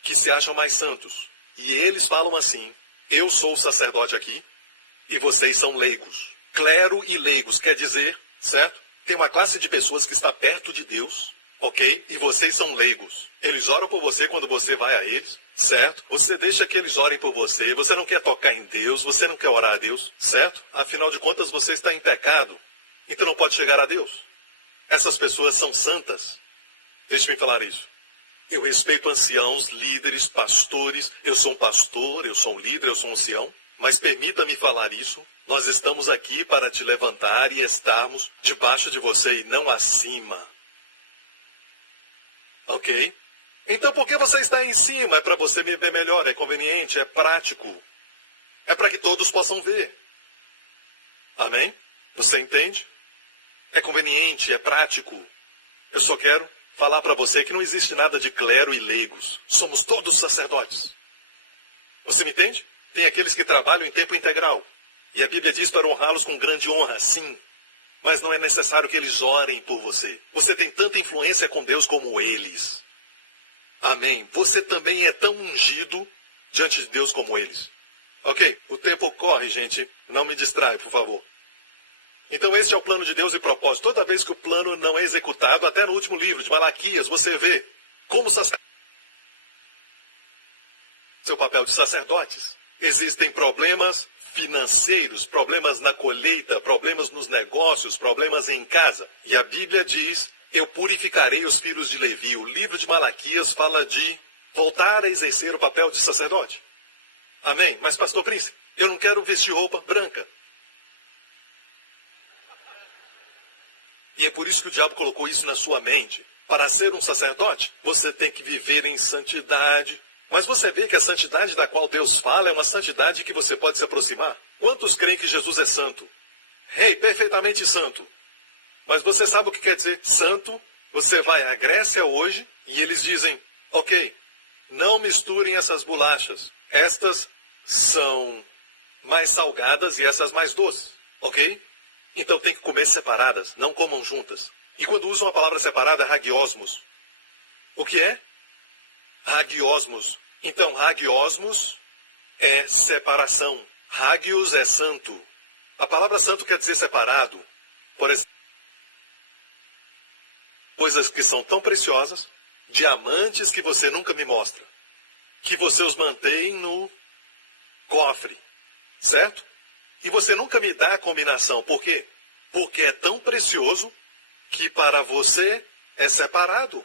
que se acham mais santos. E eles falam assim, eu sou o sacerdote aqui e vocês são leigos. Clero e leigos quer dizer, certo? Tem uma classe de pessoas que está perto de Deus, ok? E vocês são leigos. Eles oram por você quando você vai a eles, certo? Você deixa que eles orem por você, você não quer tocar em Deus, você não quer orar a Deus, certo? Afinal de contas, você está em pecado, então não pode chegar a Deus. Essas pessoas são santas. Deixe-me falar isso. Eu respeito anciãos, líderes, pastores. Eu sou um pastor, eu sou um líder, eu sou um ancião. Mas permita-me falar isso. Nós estamos aqui para te levantar e estarmos debaixo de você e não acima. Ok? Então por que você está em cima? É para você me ver melhor, é conveniente, é prático. É para que todos possam ver. Amém? Você entende? É conveniente, é prático. Eu só quero falar para você que não existe nada de clero e leigos. Somos todos sacerdotes. Você me entende? Tem aqueles que trabalham em tempo integral. E a Bíblia diz para honrá-los com grande honra, sim. Mas não é necessário que eles orem por você. Você tem tanta influência com Deus como eles. Amém. Você também é tão ungido diante de Deus como eles. Ok? O tempo corre, gente. Não me distrai, por favor. Então esse é o plano de Deus e propósito. Toda vez que o plano não é executado, até no último livro de Malaquias, você vê como seu papel de sacerdotes. Existem problemas financeiros, problemas na colheita, problemas nos negócios, problemas em casa. E a Bíblia diz, eu purificarei os filhos de Levi. O livro de Malaquias fala de voltar a exercer o papel de sacerdote. Amém? Mas, pastor Príncipe, eu não quero vestir roupa branca. E é por isso que o diabo colocou isso na sua mente. Para ser um sacerdote, você tem que viver em santidade. Mas você vê que a santidade da qual Deus fala é uma santidade que você pode se aproximar. Quantos creem que Jesus é santo? Rei, perfeitamente santo. Mas você sabe o que quer dizer santo? Você vai à Grécia hoje e eles dizem, ok, não misturem essas bolachas. Estas são mais salgadas e essas mais doces, ok? Então tem que comer separadas, não comam juntas. E quando usam a palavra separada, é hagiosmos. O que é? Hagiosmos. Então, hagiosmos é separação. Hagios é santo. A palavra santo quer dizer separado. Por exemplo, coisas que são tão preciosas, diamantes que você nunca me mostra, que você os mantém no cofre, certo? E você nunca me dá a combinação. Por quê? Porque é tão precioso que para você é separado,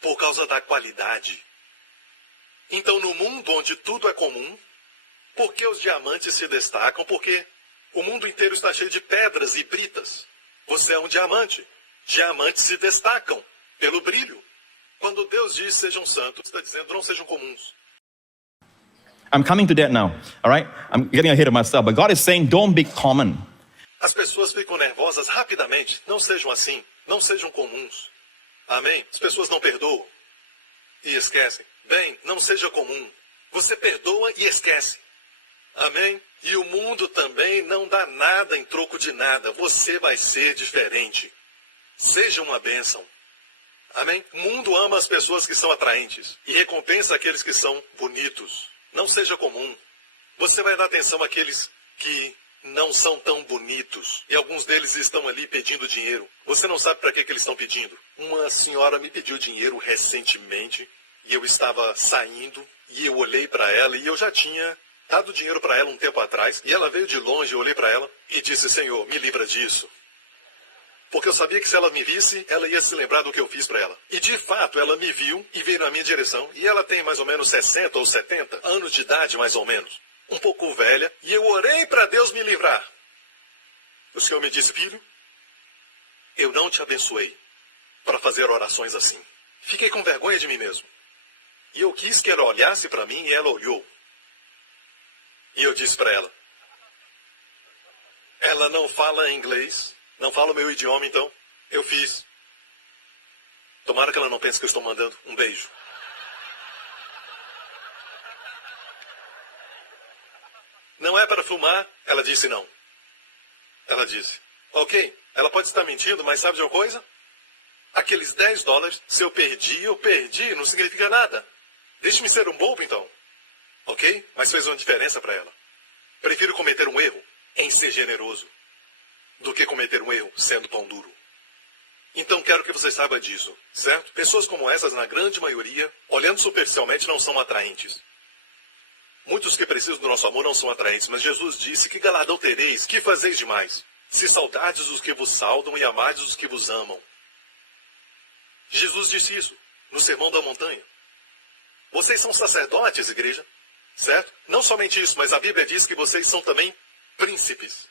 por causa da qualidade. Então, no mundo onde tudo é comum, por que os diamantes se destacam? Porque o mundo inteiro está cheio de pedras e britas. Você é um diamante. Diamantes se destacam pelo brilho. Quando Deus diz sejam santos, está dizendo não sejam comuns. I'm coming to that now, all right? I'm getting ahead of myself, but God is saying don't be common. As pessoas ficam nervosas rapidamente. Não sejam assim. Não sejam comuns. Amém? As pessoas não perdoam e esquecem. Bem, não seja comum. Você perdoa e esquece. Amém? E o mundo também não dá nada em troco de nada. Você vai ser diferente. Seja uma bênção. Amém? O mundo ama as pessoas que são atraentes e recompensa aqueles que são bonitos. Não seja comum. Você vai dar atenção àqueles que não são tão bonitos. E alguns deles estão ali pedindo dinheiro. Você não sabe para que eles estão pedindo. Uma senhora me pediu dinheiro recentemente e eu estava saindo e eu olhei para ela e eu já tinha dado dinheiro para ela um tempo atrás. E ela veio de longe, eu olhei para ela e disse: Senhor, me livra disso. Porque eu sabia que se ela me visse, ela ia se lembrar do que eu fiz para ela. E de fato, ela me viu e veio na minha direção. E ela tem mais ou menos 60 ou 70 anos de idade, mais ou menos. Um pouco velha. E eu orei para Deus me livrar. O Senhor me disse: filho, eu não te abençoei para fazer orações assim. Fiquei com vergonha de mim mesmo. E eu quis que ela olhasse para mim e ela olhou. E eu disse para ela: ela não fala inglês. Não fala o meu idioma, então eu fiz. Tomara que ela não pense que eu estou mandando um beijo. Não é para fumar? Ela disse não. Ela disse: ok, ela pode estar mentindo, mas sabe de uma coisa? Aqueles $10, se eu perdi, não significa nada. Deixe-me ser um bobo, então. Ok? Mas fez uma diferença para ela. Prefiro cometer um erro em ser generoso do que cometer um erro sendo pão duro. Então quero que você saiba disso, certo? Pessoas como essas, na grande maioria, olhando superficialmente, não são atraentes. Muitos que precisam do nosso amor não são atraentes, mas Jesus disse: que galardão tereis, que fazeis demais, se saudardes os que vos saudam e amardes os que vos amam. Jesus disse isso no Sermão da Montanha. Vocês são sacerdotes, igreja, certo? Não somente isso, mas a Bíblia diz que vocês são também príncipes.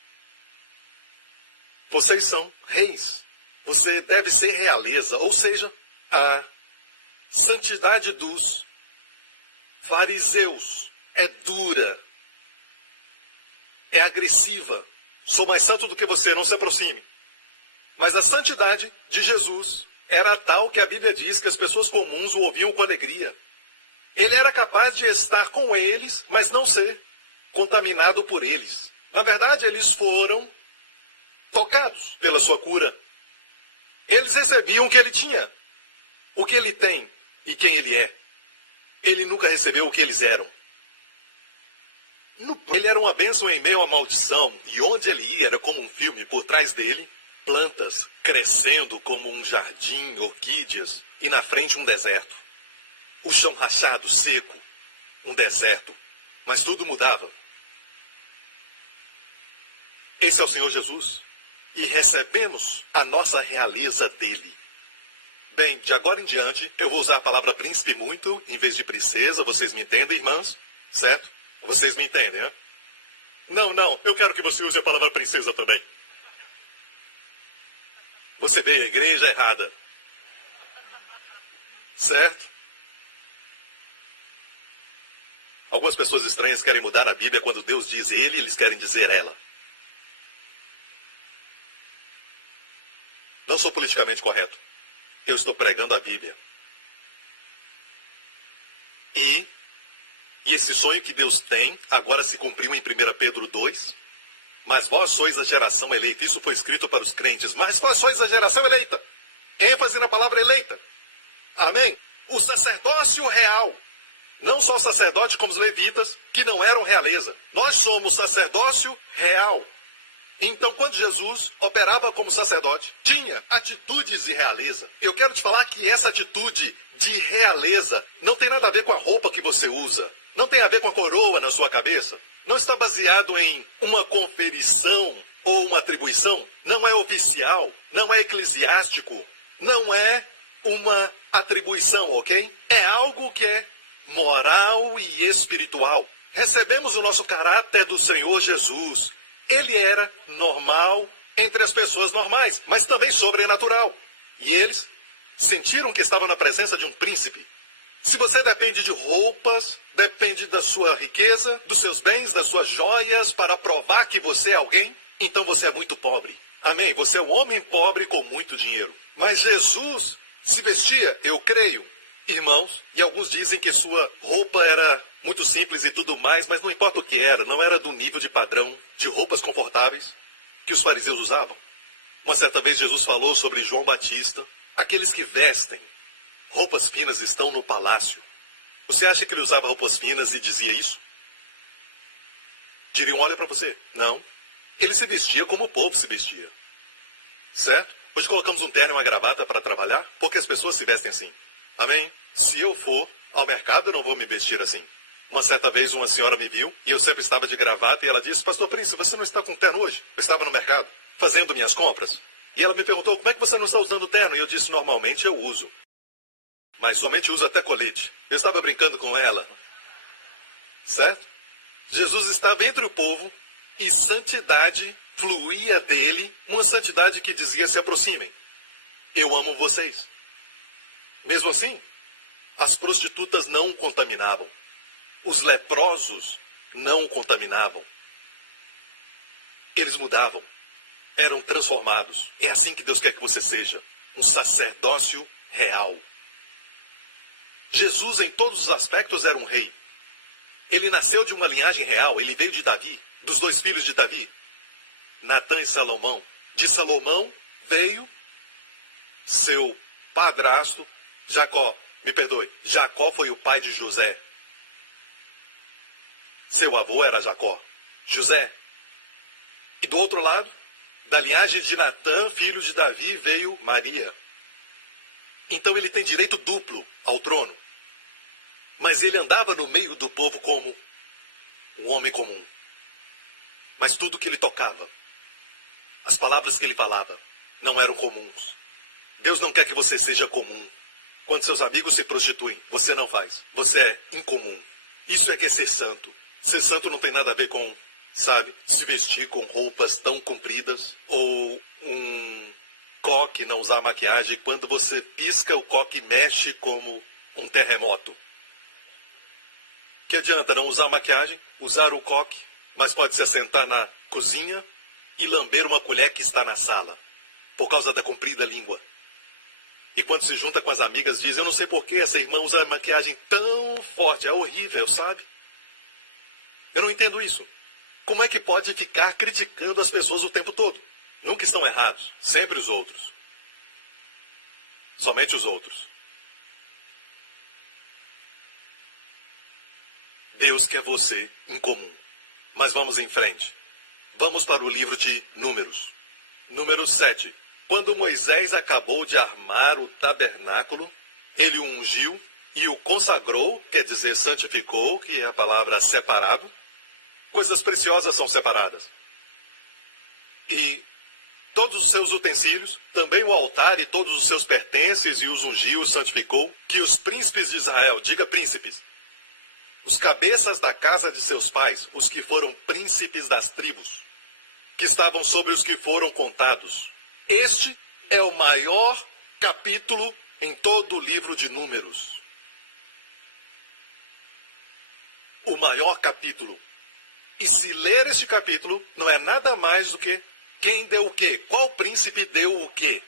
Vocês são reis. Você deve ser realeza, ou seja, a santidade dos fariseus é dura, é agressiva. Sou mais santo do que você, não se aproxime. Mas a santidade de Jesus era tal que a Bíblia diz que as pessoas comuns o ouviam com alegria. Ele era capaz de estar com eles, mas não ser contaminado por eles. Na verdade, eles foram tocados pela sua cura. Eles recebiam o que ele tinha, o que ele tem e quem ele é. Ele nunca recebeu o que eles eram. Ele era uma bênção em meio à maldição, e onde ele ia era como um filme. Por trás dele, plantas crescendo como um jardim, orquídeas, e na frente um deserto. O chão rachado, seco, um deserto. Mas tudo mudava. Esse é o Senhor Jesus. E recebemos a nossa realeza dele. Bem, de agora em diante, eu vou usar a palavra príncipe muito, em vez de princesa. Vocês me entendem, irmãs? Certo? Vocês me entendem, né? Não, eu quero que você use a palavra princesa também. Você veio à igreja errada. Certo? Algumas pessoas estranhas querem mudar a Bíblia quando Deus diz ele, eles querem dizer ela. Não sou politicamente correto. Eu estou pregando a Bíblia. E esse sonho que Deus tem agora se cumpriu em 1 Pedro 2. Mas vós sois a geração eleita. Isso foi escrito para os crentes. Mas vós sois a geração eleita. ênfase na palavra eleita. Amém? O sacerdócio real. Não só sacerdote como os levitas, que não eram realeza. Nós somos sacerdócio real. Então, quando Jesus operava como sacerdote, tinha atitudes de realeza. Eu quero te falar que essa atitude de realeza não tem nada a ver com a roupa que você usa. Não tem a ver com a coroa na sua cabeça. Não está baseado em uma conferição ou uma atribuição. Não é oficial. Não é eclesiástico. Não é uma atribuição, ok? É algo que é moral e espiritual. Recebemos o nosso caráter do Senhor Jesus. Ele era normal entre as pessoas normais, mas também sobrenatural. E eles sentiram que estavam na presença de um príncipe. Se você depende de roupas, depende da sua riqueza, dos seus bens, das suas joias, para provar que você é alguém, então você é muito pobre. Amém? Você é um homem pobre com muito dinheiro. Mas Jesus se vestia, eu creio, irmãos, e alguns dizem que sua roupa era muito simples e tudo mais, mas não importa o que era, não era do nível de padrão de roupas confortáveis que os fariseus usavam. Uma certa vez Jesus falou sobre João Batista: aqueles que vestem roupas finas estão no palácio. Você acha que ele usava roupas finas e dizia isso? Diriam, olha para você. Não. Ele se vestia como o povo se vestia. Certo? Hoje colocamos um terno e uma gravata para trabalhar, porque as pessoas se vestem assim. Amém? Se eu for ao mercado, eu não vou me vestir assim. Uma certa vez uma senhora me viu, e eu sempre estava de gravata, e ela disse: Pastor Príncipe, você não está com terno hoje? Eu estava no mercado, fazendo minhas compras. E ela me perguntou: como é que você não está usando terno? E eu disse: normalmente eu uso. Mas somente uso até colete. Eu estava brincando com ela. Certo? Jesus estava entre o povo, e santidade fluía dele, uma santidade que dizia: se aproximem. Eu amo vocês. Mesmo assim, as prostitutas não o contaminavam. Os leprosos não o contaminavam. Eles mudavam. Eram transformados. É assim que Deus quer que você seja. Um sacerdócio real. Jesus, em todos os aspectos, era um rei. Ele nasceu de uma linhagem real. Ele veio de Davi, dos 2 filhos de Davi, Natã e Salomão. De Salomão veio seu padrasto, Jacó. Me perdoe, Jacó foi o pai de José. Seu avô era Jacó, José. E do outro lado, da linhagem de Natã, filho de Davi, veio Maria. Então ele tem direito duplo ao trono. Mas ele andava no meio do povo como um homem comum. Mas tudo que ele tocava, as palavras que ele falava, não eram comuns. Deus não quer que você seja comum. Quando seus amigos se prostituem, você não faz. Você é incomum. Isso é que é ser santo. Ser santo não tem nada a ver com, sabe, se vestir com roupas tão compridas, ou um coque, não usar maquiagem. Quando você pisca, o coque mexe como um terremoto. Que adianta não usar maquiagem, usar o coque, mas pode se assentar na cozinha e lamber uma colher que está na sala, por causa da comprida língua. E quando se junta com as amigas, diz: eu não sei por que essa irmã usa maquiagem tão forte, é horrível, sabe? Eu não entendo isso. Como é que pode ficar criticando as pessoas o tempo todo? Nunca estão errados, sempre os outros. Somente os outros. Deus quer você incomum. Mas vamos em frente. Vamos para o livro de Números. Número 7. Quando Moisés acabou de armar o tabernáculo, ele o ungiu e o consagrou, quer dizer, santificou, que é a palavra separado. Coisas preciosas são separadas. E todos os seus utensílios, também o altar e todos os seus pertences, e os ungiu, os santificou, que os príncipes de Israel, diga príncipes, os cabeças da casa de seus pais, os que foram príncipes das tribos, que estavam sobre os que foram contados. Este é o maior capítulo em todo o livro de Números. O maior capítulo. E se ler este capítulo, não é nada mais do que quem deu o quê? Qual príncipe deu o quê?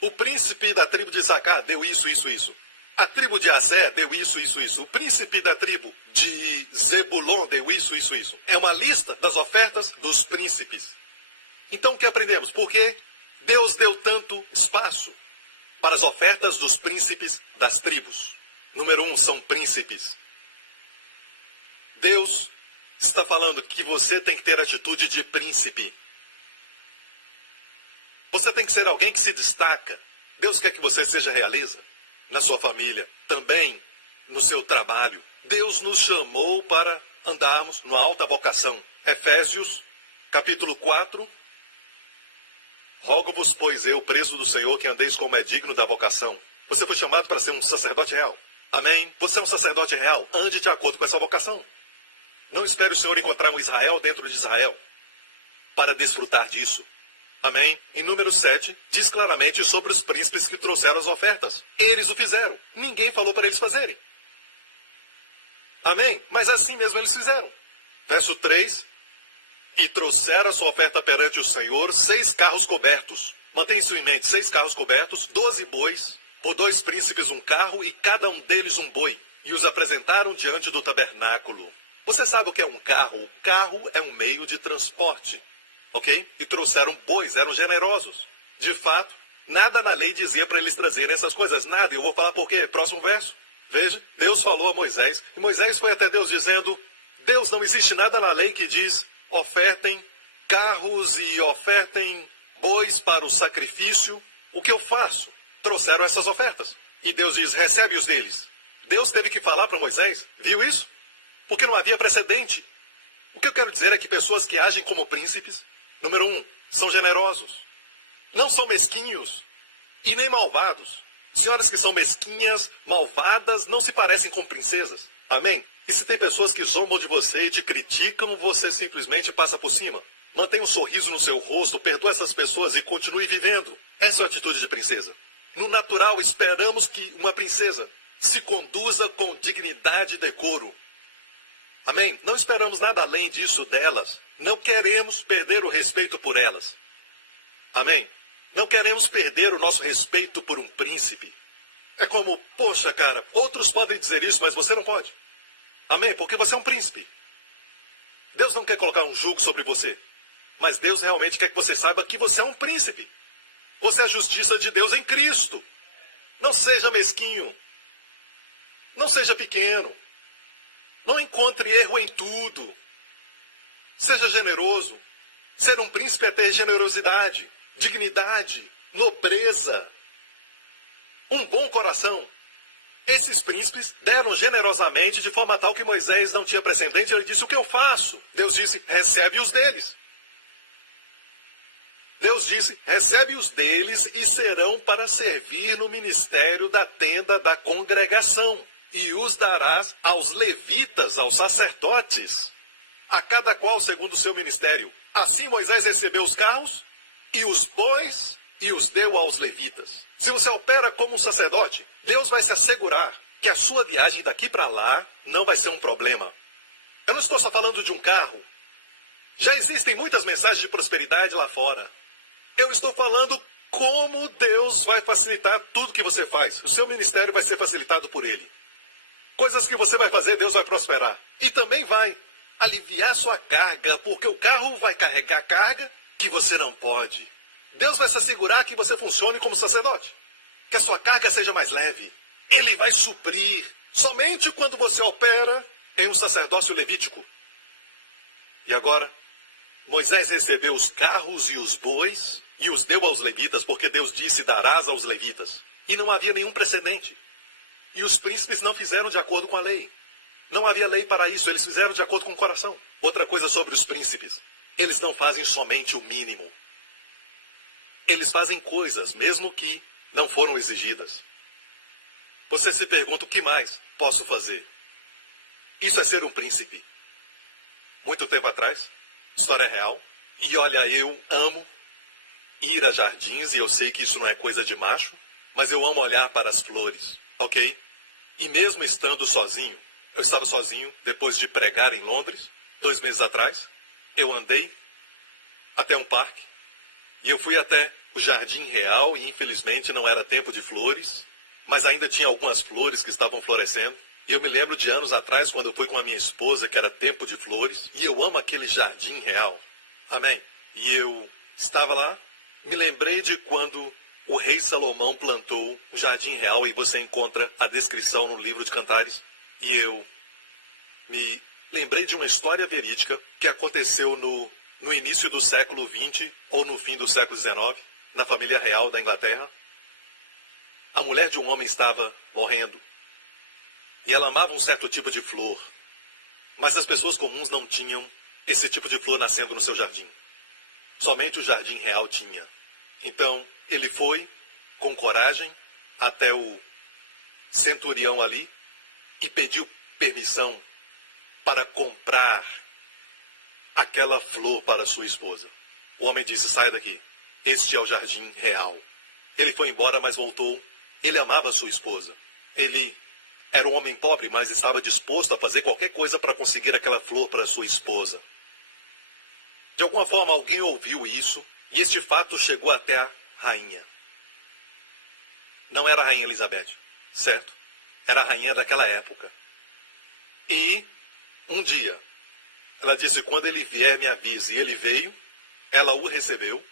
O príncipe da tribo de Issacar deu isso, isso, isso. A tribo de Assé deu isso, isso, isso. O príncipe da tribo de Zebulon deu isso, isso, isso. É uma lista das ofertas dos príncipes. Então o que aprendemos? Por que Deus deu tanto espaço para as ofertas dos príncipes das tribos? Número 1, são príncipes. Deus está falando que você tem que ter atitude de príncipe. Você tem que ser alguém que se destaca. Deus quer que você seja realeza na sua família, também no seu trabalho. Deus nos chamou para andarmos numa alta vocação. Efésios, capítulo 4. Rogo-vos, pois eu, preso do Senhor, que andeis como é digno da vocação. Você foi chamado para ser um sacerdote real. Amém? Você é um sacerdote real. Ande de acordo com essa vocação. Não espere o Senhor encontrar um Israel dentro de Israel para desfrutar disso. Amém? Em número 7, diz claramente sobre os príncipes que trouxeram as ofertas. Eles o fizeram. Ninguém falou para eles fazerem. Amém? Mas assim mesmo eles fizeram. Verso 3. E trouxeram a sua oferta perante o Senhor 6 carros cobertos. Mantenha isso em mente. 6 carros cobertos, 12 bois, por 2 príncipes um carro e cada um deles um boi. E os apresentaram diante do tabernáculo. Você sabe o que é um carro? O carro é um meio de transporte. Ok? E trouxeram bois, eram generosos. De fato, nada na lei dizia para eles trazerem essas coisas. Nada. E eu vou falar por quê. Próximo verso. Veja, Deus falou a Moisés. E Moisés foi até Deus dizendo: Deus, não existe nada na lei que diz ofertem carros e ofertem bois para o sacrifício. O que eu faço? Trouxeram essas ofertas. E Deus diz: recebe-os deles. Deus teve que falar para Moisés. Viu isso? Porque não havia precedente. O que eu quero dizer é que pessoas que agem como príncipes, número 1, são generosos. Não são mesquinhos e nem malvados. Senhoras que são mesquinhas, malvadas, não se parecem com princesas. Amém? E se tem pessoas que zombam de você e te criticam, você simplesmente passa por cima. Mantenha um sorriso no seu rosto, perdoa essas pessoas e continue vivendo. Essa é a atitude de princesa. No natural, esperamos que uma princesa se conduza com dignidade e decoro. Amém? Não esperamos nada além disso delas. Não queremos perder o respeito por elas. Amém? Não queremos perder o nosso respeito por um príncipe. É como, poxa, cara, outros podem dizer isso, mas você não pode. Amém? Porque você é um príncipe. Deus não quer colocar um jugo sobre você. Mas Deus realmente quer que você saiba que você é um príncipe. Você é a justiça de Deus em Cristo. Não seja mesquinho. Não seja pequeno. Não encontre erro em tudo. Seja generoso. Ser um príncipe é ter generosidade, dignidade, nobreza, um bom coração. Esses príncipes deram generosamente de forma tal que Moisés não tinha precedente. Ele disse: o que eu faço? Deus disse: recebe-os deles. Deus disse: recebe-os deles e serão para servir no ministério da tenda da congregação. E os darás aos levitas, aos sacerdotes, a cada qual segundo o seu ministério. Assim Moisés recebeu os carros e os bois e os deu aos levitas. Se você opera como um sacerdote, Deus vai se assegurar que a sua viagem daqui para lá não vai ser um problema. Eu não estou só falando de um carro. Já existem muitas mensagens de prosperidade lá fora. Eu estou falando como Deus vai facilitar tudo que você faz. O seu ministério vai ser facilitado por Ele. Coisas que você vai fazer, Deus vai prosperar. E também vai aliviar sua carga, porque o carro vai carregar carga que você não pode. Deus vai se assegurar que você funcione como sacerdote. Que a sua carga seja mais leve. Ele vai suprir somente quando você opera em um sacerdócio levítico. E agora, Moisés recebeu os carros e os bois e os deu aos levitas, porque Deus disse: darás aos levitas. E não havia nenhum precedente. E os príncipes não fizeram de acordo com a lei. Não havia lei para isso, eles fizeram de acordo com o coração. Outra coisa sobre os príncipes: eles não fazem somente o mínimo. Eles fazem coisas, mesmo que não foram exigidas. Você se pergunta: o que mais posso fazer? Isso é ser um príncipe. Muito tempo atrás, história real, e olha, eu amo ir a jardins, e eu sei que isso não é coisa de macho, mas eu amo olhar para as flores, ok? E mesmo estando sozinho, eu estava sozinho depois de pregar em Londres, 2 meses atrás, eu andei até um parque, e eu fui até o Jardim Real, e infelizmente não era tempo de flores, mas ainda tinha algumas flores que estavam florescendo. E eu me lembro de anos atrás, quando eu fui com a minha esposa, que era tempo de flores, e eu amo aquele Jardim Real. Amém? E eu estava lá, me lembrei de quando o rei Salomão plantou o Jardim Real, e você encontra a descrição no livro de Cantares, e eu me lembrei de uma história verídica que aconteceu no início do século XX ou no fim do século XIX, na família real da Inglaterra. A mulher de um homem estava morrendo e ela amava um certo tipo de flor, mas as pessoas comuns não tinham esse tipo de flor nascendo no seu jardim. Somente o jardim real tinha. Então, ele foi, com coragem, até o centurião ali e pediu permissão para comprar aquela flor para sua esposa. O homem disse, saia daqui. Este é o jardim real. Ele foi embora, mas voltou. Ele amava sua esposa. Ele era um homem pobre, mas estava disposto a fazer qualquer coisa para conseguir aquela flor para sua esposa. De alguma forma, alguém ouviu isso e este fato chegou até a rainha. Não era a rainha Elizabeth, certo? Era a rainha daquela época. E um dia, ela disse, quando ele vier, me avise. E ele veio, ela o recebeu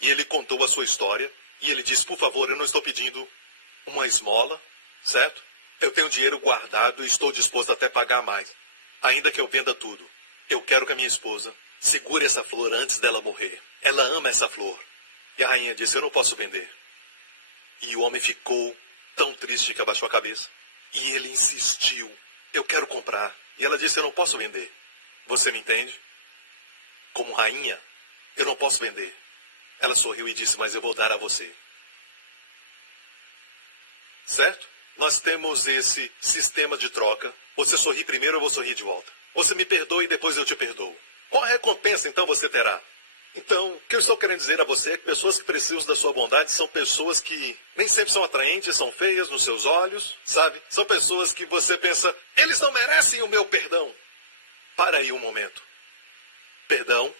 e ele contou a sua história. E ele disse, por favor, eu não estou pedindo uma esmola, certo? Eu tenho dinheiro guardado e estou disposto até a pagar mais. Ainda que eu venda tudo, eu quero que a minha esposa segure essa flor antes dela morrer. Ela ama essa flor. E a rainha disse, eu não posso vender. E o homem ficou tão triste que abaixou a cabeça. E ele insistiu, eu quero comprar. E ela disse, eu não posso vender. Você me entende? Como rainha, eu não posso vender. Ela sorriu e disse, mas eu vou dar a você. Certo? Nós temos esse sistema de troca. Você sorri primeiro, eu vou sorrir de volta. Você me perdoa e depois eu te perdoo. Qual recompensa, então, você terá? Então, o que eu estou querendo dizer a você é que pessoas que precisam da sua bondade são pessoas que nem sempre são atraentes, são feias nos seus olhos, sabe? São pessoas que você pensa, eles não merecem o meu perdão. Para aí um momento. Perdão,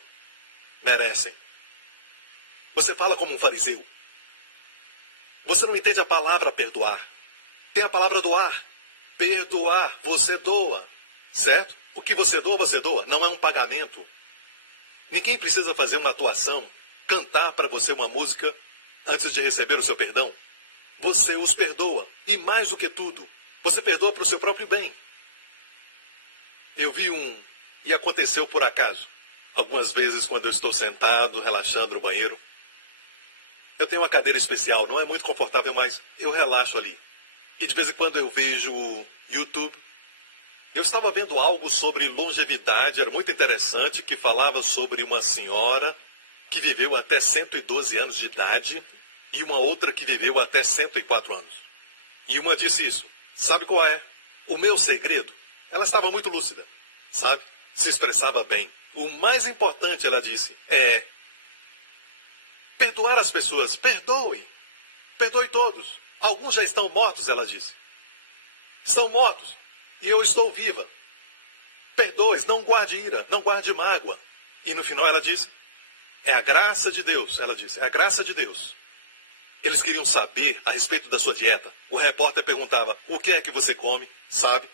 merecem. Você fala como um fariseu. Você não entende a palavra perdoar. Tem a palavra doar. Perdoar, você doa. Certo? O que você doa, não é um pagamento. Ninguém precisa fazer uma atuação, cantar para você uma música antes de receber o seu perdão. Você os perdoa. E mais do que tudo, você perdoa para o seu próprio bem. Eu vi e aconteceu por acaso. Algumas vezes quando eu estou sentado, relaxando no banheiro, eu tenho uma cadeira especial, não é muito confortável, mas eu relaxo ali. E de vez em quando eu vejo o YouTube. Eu estava vendo algo sobre longevidade, era muito interessante, que falava sobre uma senhora que viveu até 112 anos de idade e uma outra que viveu até 104 anos. E uma disse isso. Sabe qual é? O meu segredo? Ela estava muito lúcida, sabe? Se expressava bem. O mais importante, ela disse, é perdoar as pessoas. Perdoe. Perdoe todos. Alguns já estão mortos, ela disse. Estão mortos. E eu estou viva. Perdoe, não guarde ira, não guarde mágoa. E no final ela disse, é a graça de Deus. Ela disse, é a graça de Deus. Eles queriam saber a respeito da sua dieta. O repórter perguntava, o que é que você come? Sabe?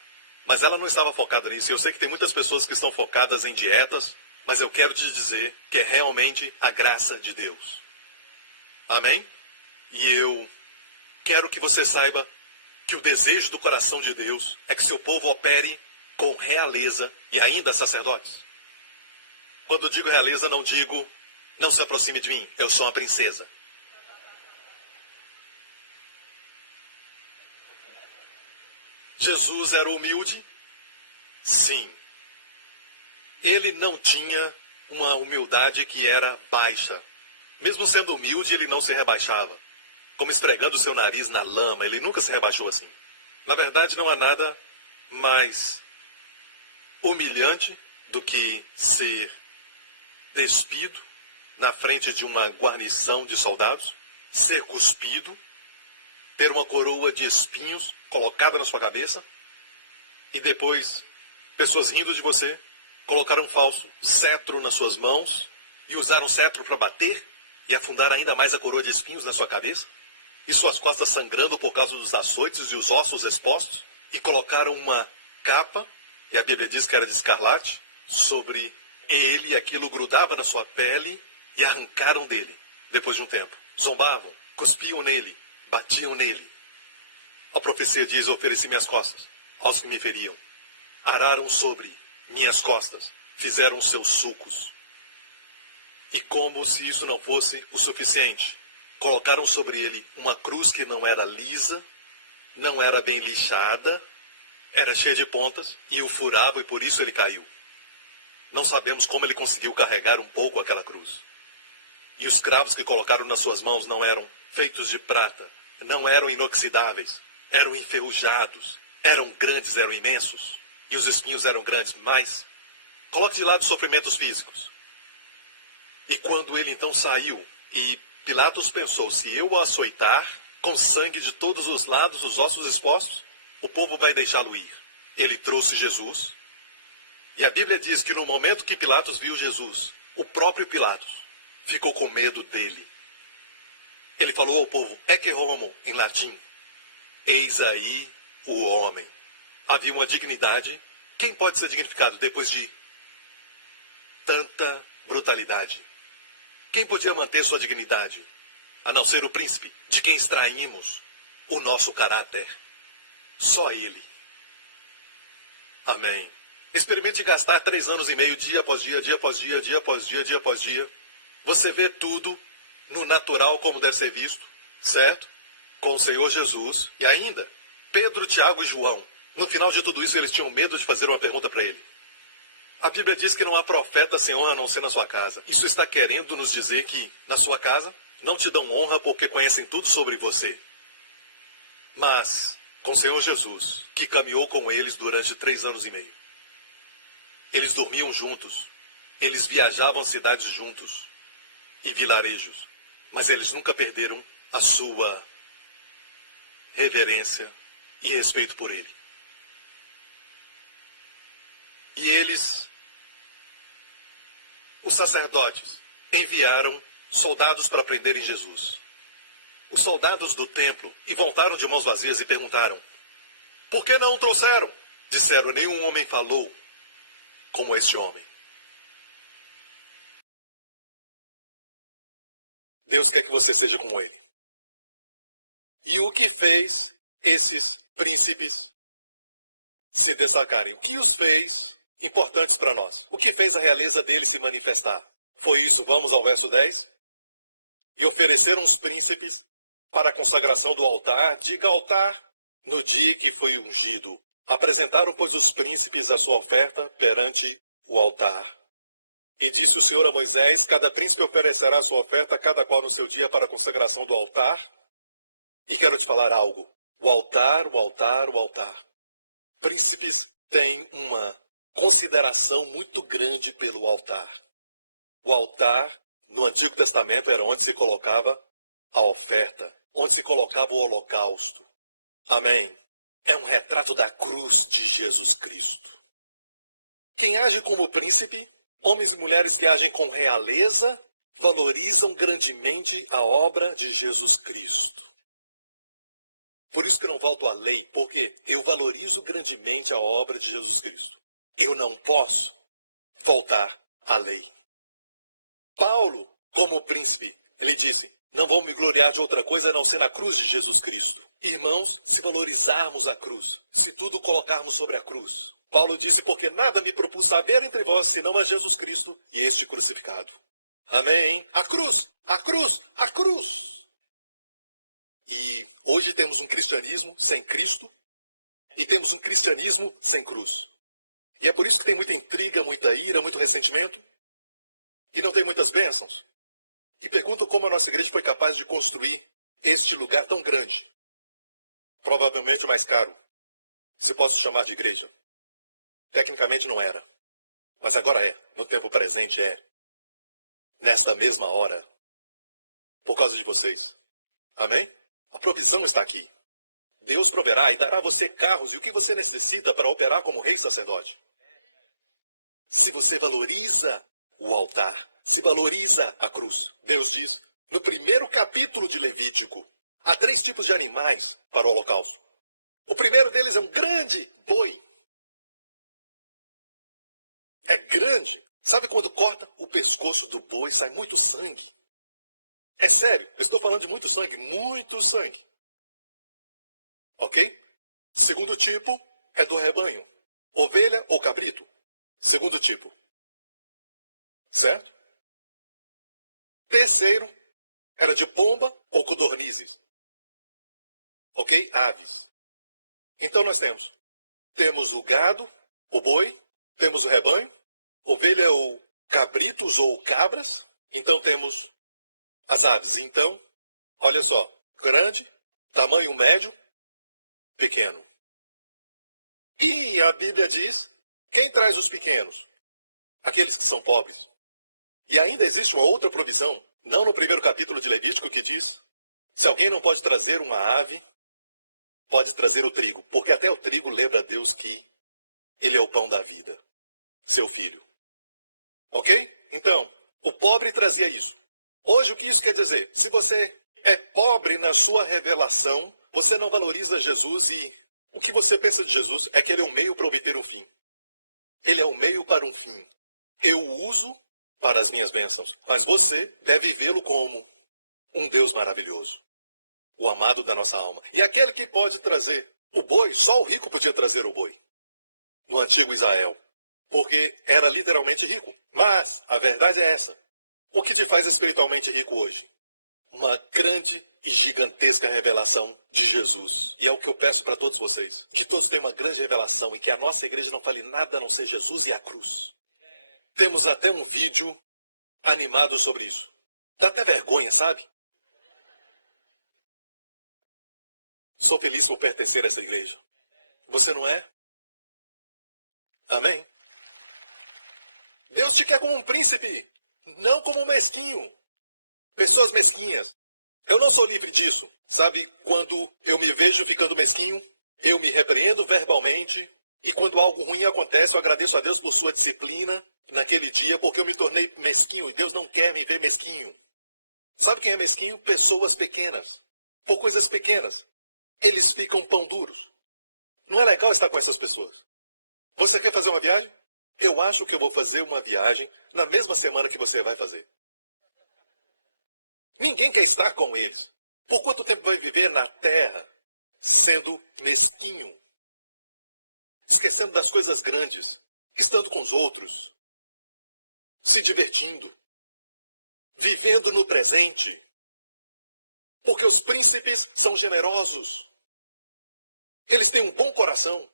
Mas ela não estava focada nisso. Eu sei que tem muitas pessoas que estão focadas em dietas, mas eu quero te dizer que é realmente a graça de Deus. Amém? E eu quero que você saiba que o desejo do coração de Deus é que seu povo opere com realeza e ainda sacerdotes. Quando eu digo realeza, não digo, não se aproxime de mim, eu sou uma princesa. Jesus era humilde? Sim. Ele não tinha uma humildade que era baixa. Mesmo sendo humilde, ele não se rebaixava. Como esfregando seu nariz na lama, ele nunca se rebaixou assim. Na verdade, não há nada mais humilhante do que ser despido na frente de uma guarnição de soldados, ser cuspido, ter uma coroa de espinhos colocada na sua cabeça e depois pessoas rindo de você, colocaram um falso cetro nas suas mãos e usaram o cetro para bater e afundar ainda mais a coroa de espinhos na sua cabeça. E suas costas sangrando por causa dos açoites e os ossos expostos, e colocaram uma capa, e a Bíblia diz que era de escarlate, sobre ele, aquilo grudava na sua pele, e arrancaram dele, depois de um tempo. Zombavam, cuspiam nele, batiam nele. A profecia diz, ofereci minhas costas aos que me feriam. Araram sobre minhas costas, fizeram seus sulcos. E como se isso não fosse o suficiente, colocaram sobre ele uma cruz que não era lisa, não era bem lixada, era cheia de pontas e o furava e por isso ele caiu. Não sabemos como ele conseguiu carregar um pouco aquela cruz. E os cravos que colocaram nas suas mãos não eram feitos de prata, não eram inoxidáveis, eram enferrujados, eram grandes, eram imensos. E os espinhos eram grandes, mas coloque de lado os sofrimentos físicos. E quando ele então saiu, e Pilatos pensou, se eu o açoitar, com sangue de todos os lados, os ossos expostos, o povo vai deixá-lo ir. Ele trouxe Jesus, e a Bíblia diz que no momento que Pilatos viu Jesus, o próprio Pilatos ficou com medo dele. Ele falou ao povo, ecce homo, em latim, eis aí o homem. Havia uma dignidade. Quem pode ser dignificado depois de tanta brutalidade? Quem podia manter sua dignidade? A não ser o príncipe, de quem extraímos o nosso caráter. Só ele. Amém. Experimente gastar 3 anos e meio, dia após dia, dia após dia, dia após dia, dia após dia. Você vê tudo no natural como deve ser visto, certo? Com o Senhor Jesus. E ainda, Pedro, Tiago e João. No final de tudo isso, eles tinham medo de fazer uma pergunta para ele. A Bíblia diz que não há profeta sem honra a não ser na sua casa. Isso está querendo nos dizer que, na sua casa, não te dão honra porque conhecem tudo sobre você. Mas, com o Senhor Jesus, que caminhou com eles durante 3 anos e meio. Eles dormiam juntos. Eles viajavam cidades juntos. E vilarejos. Mas eles nunca perderam a sua reverência e respeito por ele. E eles, os sacerdotes, enviaram soldados para prenderem Jesus. Os soldados do templo e voltaram de mãos vazias e perguntaram, por que não o trouxeram? Disseram, nenhum homem falou como este homem. Deus quer que você seja como ele. E o que fez esses príncipes se destacarem? O que os fez importantes para nós? O que fez a realeza deles se manifestar? Foi isso, vamos ao verso 10. E ofereceram os príncipes para a consagração do altar. Diga altar, no dia que foi ungido. Apresentaram, pois, os príncipes a sua oferta perante o altar. E disse o Senhor a Moisés, cada príncipe oferecerá a sua oferta, cada qual no seu dia, para a consagração do altar. E quero te falar algo. O altar, o altar, o altar. Príncipes têm uma consideração muito grande pelo altar. O altar, no Antigo Testamento, era onde se colocava a oferta, onde se colocava o holocausto. Amém? É um retrato da cruz de Jesus Cristo. Quem age como príncipe, homens e mulheres que agem com realeza, valorizam grandemente a obra de Jesus Cristo. Por isso que eu não volto à lei, porque eu valorizo grandemente a obra de Jesus Cristo. Eu não posso voltar à lei. Paulo, como príncipe, ele disse, não vou me gloriar de outra coisa a não ser na cruz de Jesus Cristo. Irmãos, se valorizarmos a cruz, se tudo colocarmos sobre a cruz. Paulo disse, porque nada me propus saber entre vós, senão a Jesus Cristo e este crucificado. Amém? A cruz, a cruz, a cruz. E hoje temos um cristianismo sem Cristo e temos um cristianismo sem cruz. E é por isso que tem muita intriga, muita ira, muito ressentimento. E não tem muitas bênçãos. E pergunto como a nossa igreja foi capaz de construir este lugar tão grande. Provavelmente o mais caro. Se posso chamar de igreja. Tecnicamente não era. Mas agora é. No tempo presente é. Nesta mesma hora. Por causa de vocês. Amém? A provisão está aqui. Deus proverá e dará a você carros e o que você necessita para operar como rei e sacerdote. Se você valoriza o altar, se valoriza a cruz. Deus diz, no primeiro capítulo de Levítico, há 3 tipos de animais para o holocausto. O primeiro deles é um grande boi. É grande. Sabe quando corta o pescoço do boi, sai muito sangue? É sério, eu estou falando de muito sangue, muito sangue. Ok? Segundo tipo é do rebanho. Ovelha ou cabrito. Segundo tipo. Certo? Terceiro era de pomba ou codornizes. Ok? Aves. Então nós temos o gado, o boi, temos o rebanho, ovelha ou cabritos ou cabras. Então temos as aves. Então, olha só, grande, tamanho médio, pequeno. E a Bíblia diz, quem traz os pequenos? Aqueles que são pobres. E ainda existe uma outra provisão, não no primeiro capítulo de Levítico, que diz, se alguém não pode trazer uma ave, pode trazer o trigo. Porque até o trigo lembra a Deus que ele é o pão da vida, seu filho. Ok? Então, o pobre trazia isso. Hoje, o que isso quer dizer? Se você é pobre na sua revelação, você não valoriza Jesus e o que você pensa de Jesus é que ele é um meio para obter um fim. Ele é um meio para um fim. Eu o uso para as minhas bênçãos, mas você deve vê-lo como um Deus maravilhoso, o amado da nossa alma. E aquele que pode trazer o boi, só o rico podia trazer o boi, no antigo Israel, porque era literalmente rico. Mas a verdade é essa. O que te faz espiritualmente rico hoje? Uma grande e gigantesca revelação de Jesus. E é o que eu peço para todos vocês. Que todos tenham uma grande revelação e que a nossa igreja não fale nada a não ser Jesus e a cruz. Temos até um vídeo animado sobre isso. Dá até vergonha, sabe? Sou feliz por pertencer a essa igreja. Você não é? Amém? Deus te quer como um príncipe, não como um mesquinho. Pessoas mesquinhas. Eu não sou livre disso. Sabe, quando eu me vejo ficando mesquinho, eu me repreendo verbalmente. E quando algo ruim acontece, eu agradeço a Deus por sua disciplina naquele dia, porque eu me tornei mesquinho. E Deus não quer me ver mesquinho. Sabe quem é mesquinho? Pessoas pequenas. Por coisas pequenas. Eles ficam pão duros. Não é legal estar com essas pessoas. Você quer fazer uma viagem? Eu acho que eu vou fazer uma viagem na mesma semana que você vai fazer. Ninguém quer estar com eles. Por quanto tempo vai viver na terra sendo mesquinho? Esquecendo das coisas grandes, estando com os outros, se divertindo, vivendo no presente. Porque os príncipes são generosos. Eles têm um bom coração.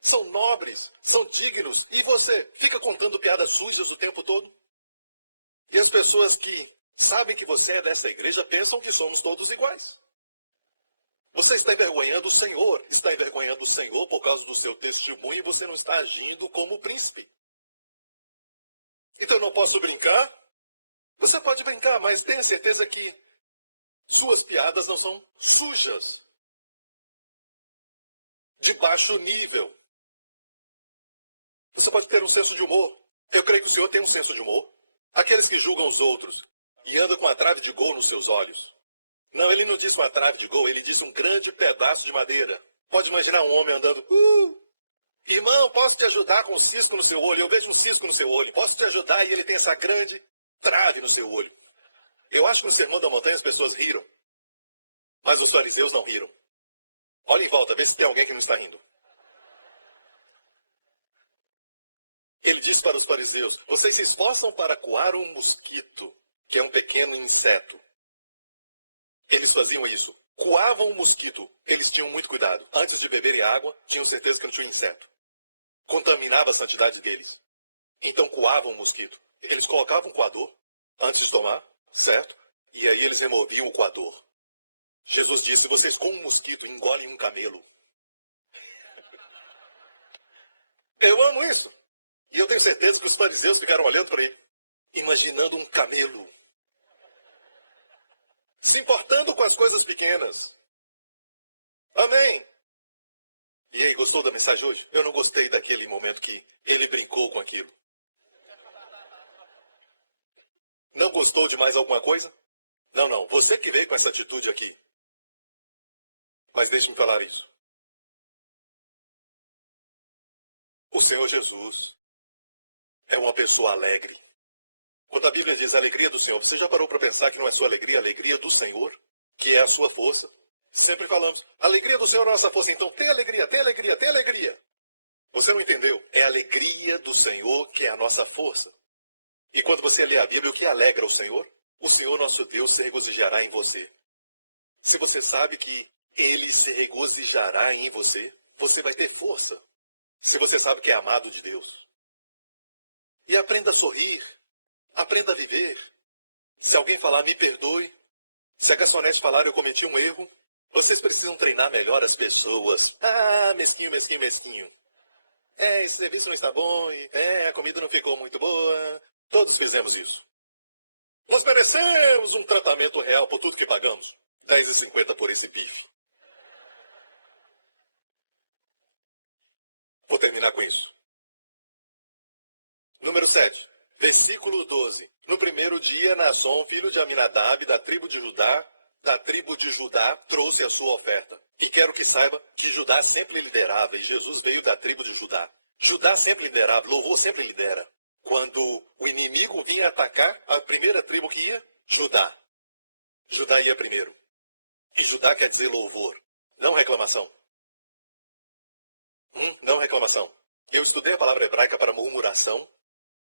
São nobres, são dignos. E você fica contando piadas sujas o tempo todo? E as pessoas que sabem que você é dessa igreja pensam que somos todos iguais. Você está envergonhando o Senhor. Está envergonhando o Senhor por causa do seu testemunho e você não está agindo como príncipe. Então eu não posso brincar? Você pode brincar, mas tenha certeza que suas piadas não são sujas. De baixo nível. Você pode ter um senso de humor. Eu creio que o Senhor tem um senso de humor. Aqueles que julgam os outros e andam com a trave de gol nos seus olhos. Não, ele não disse uma trave de gol, ele disse um grande pedaço de madeira. Pode imaginar um homem andando. Irmão, posso te ajudar com um cisco no seu olho? Eu vejo um cisco no seu olho. Posso te ajudar? E ele tem essa grande trave no seu olho. Eu acho que no Sermão da Montanha as pessoas riram. Mas os fariseus não riram. Olha em volta, vê se tem alguém que não está rindo. Ele disse para os fariseus, vocês se esforçam para coar um mosquito, que é um pequeno inseto. Eles faziam isso. Coavam um mosquito. Eles tinham muito cuidado. Antes de beberem água, tinham certeza que não tinha inseto. Contaminava a santidade deles. Então coavam um mosquito. Eles colocavam um coador antes de tomar, certo? E aí eles removiam o coador. Jesus disse, vocês com um mosquito engolem um camelo. Eu amo isso. E eu tenho certeza que os fariseus ficaram olhando para ele, imaginando um camelo. Se importando com as coisas pequenas. Amém. E aí, gostou da mensagem hoje? Eu não gostei daquele momento que ele brincou com aquilo. Não gostou de mais alguma coisa? Não. Você que veio com essa atitude aqui. Mas deixe-me falar isso. O Senhor Jesus é uma pessoa alegre. Quando a Bíblia diz a alegria do Senhor, você já parou para pensar que não é sua alegria, a alegria do Senhor, que é a sua força? Sempre falamos, a alegria do Senhor é a nossa força. Então, tem alegria, tem alegria, tem alegria. Você não entendeu? É a alegria do Senhor que é a nossa força. E quando você lê a Bíblia, o que alegra o Senhor nosso Deus se regozijará em você. Se você sabe que Ele se regozijará em você, você vai ter força. Se você sabe que é amado de Deus. E aprenda a sorrir. Aprenda a viver. Se alguém falar, me perdoe. Se a garçonete falar, eu cometi um erro. Vocês precisam treinar melhor as pessoas. Ah, mesquinho, mesquinho, mesquinho. Esse serviço não está bom. A comida não ficou muito boa. Todos fizemos isso. Nós merecemos um tratamento real por tudo que pagamos. R$10,50 por esse bicho. Vou terminar com isso. Número 7, versículo 12. No primeiro dia, Naasson, filho de Aminadab, da tribo de Judá, trouxe a sua oferta. E quero que saiba que Judá sempre liderava, e Jesus veio da tribo de Judá. Judá sempre liderava, louvor sempre lidera. Quando o inimigo vinha atacar, a primeira tribo que ia, Judá. Judá ia primeiro. E Judá quer dizer louvor, não reclamação. Não reclamação. Eu estudei a palavra hebraica para murmuração.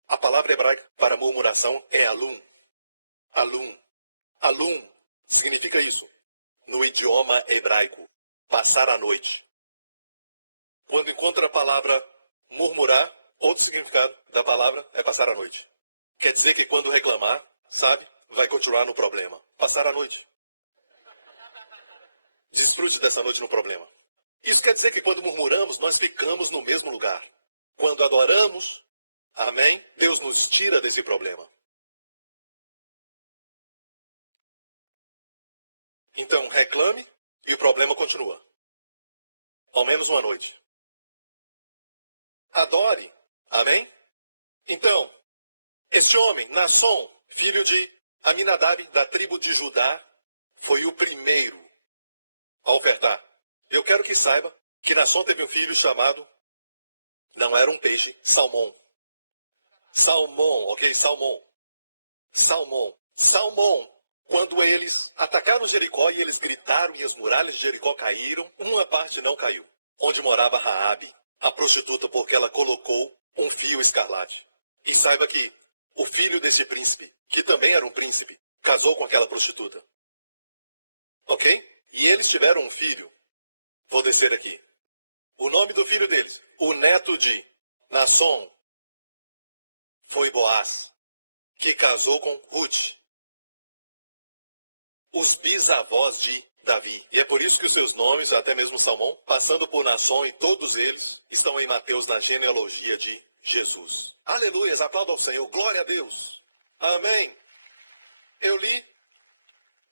A palavra hebraica para murmuração é alum. Alum. Alum significa isso. No idioma hebraico, passar a noite. Quando encontra a palavra murmurar, outro significado da palavra é passar a noite. Quer dizer que quando reclamar, sabe, vai continuar no problema. Passar a noite. Desfrute dessa noite no problema. Isso quer dizer que quando murmuramos, nós ficamos no mesmo lugar. Quando adoramos, amém, Deus nos tira desse problema. Então, reclame e o problema continua. Ao menos uma noite. Adore, amém? Então, este homem, Naasson, filho de Aminadab, da tribo de Judá, foi o primeiro a ofertar. Eu quero que saiba que Naasson teve um filho chamado, não era um peixe, salmão. Salmão, ok? Salmão. Salmão. Salmão. Quando eles atacaram Jericó e eles gritaram e as muralhas de Jericó caíram, uma parte não caiu. Onde morava Raabe, a prostituta, porque ela colocou um fio escarlate. E saiba que o filho desse príncipe, que também era um príncipe, casou com aquela prostituta. Ok? E eles tiveram um filho. Vou descer aqui. O nome do filho deles, o neto de Naasson, foi Boaz, que casou com Ruth, os bisavós de Davi. E é por isso que os seus nomes, até mesmo Salmão, passando por Naasson e todos eles, estão em Mateus na genealogia de Jesus. Aleluias, aplauda ao Senhor, glória a Deus. Amém. Eu li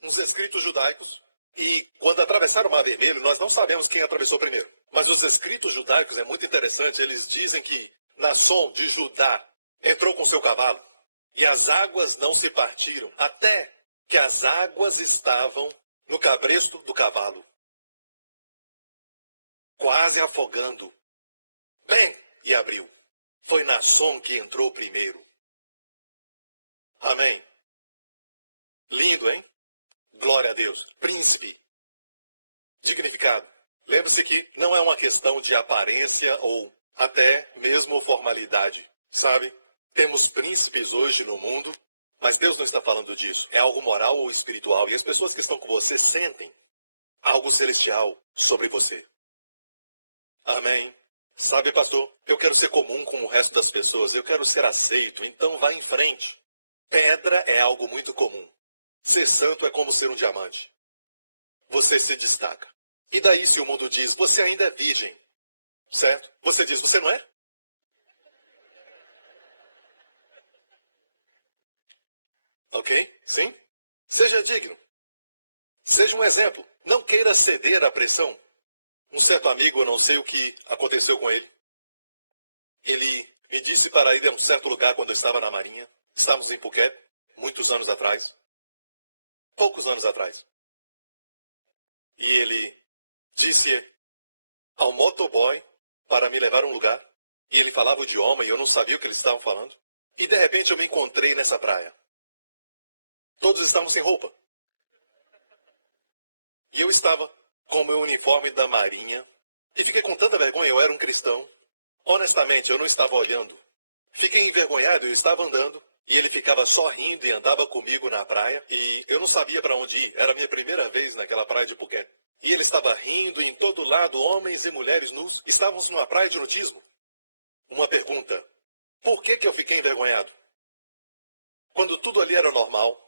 uns escritos judaicos. E quando atravessaram o Mar Vermelho, nós não sabemos quem atravessou primeiro. Mas os escritos judaicos é muito interessante. Eles dizem que Naasson de Judá entrou com seu cavalo. E as águas não se partiram, até que as águas estavam no cabresto do cavalo. Quase afogando. Bem, e abriu. Foi Naasson que entrou primeiro. Amém. Lindo, hein? Glória a Deus. Príncipe. Dignificado. Lembre-se que não é uma questão de aparência ou até mesmo formalidade. Sabe? Temos príncipes hoje no mundo, mas Deus não está falando disso. É algo moral ou espiritual. E as pessoas que estão com você sentem algo celestial sobre você. Amém. Sabe, pastor, eu quero ser comum como o resto das pessoas. Eu quero ser aceito. Então vá em frente. Pedra é algo muito comum. Ser santo é como ser um diamante. Você se destaca. E daí se o mundo diz, você ainda é virgem, certo? Você diz, você não é? Ok? Sim? Seja digno. Seja um exemplo. Não queira ceder à pressão. Um certo amigo, eu não sei o que aconteceu com ele. Ele me disse para ir a um certo lugar quando eu estava na Marinha. Estávamos em Phuket, muitos anos atrás. Poucos anos atrás. E ele disse ao motoboy para me levar a um lugar. E ele falava o idioma e eu não sabia o que eles estavam falando. E de repente eu me encontrei nessa praia. Todos estavam sem roupa. E eu estava com o meu uniforme da Marinha. E fiquei com tanta vergonha, eu era um cristão. Honestamente, eu não estava olhando. Fiquei envergonhado, eu estava andando. E ele ficava só rindo e andava comigo na praia. E eu não sabia para onde ir. Era a minha primeira vez naquela praia de Phuket. E ele estava rindo e em todo lado, homens e mulheres nus. Estávamos numa praia de nudismo. Uma pergunta. Por que eu fiquei envergonhado? Quando tudo ali era normal.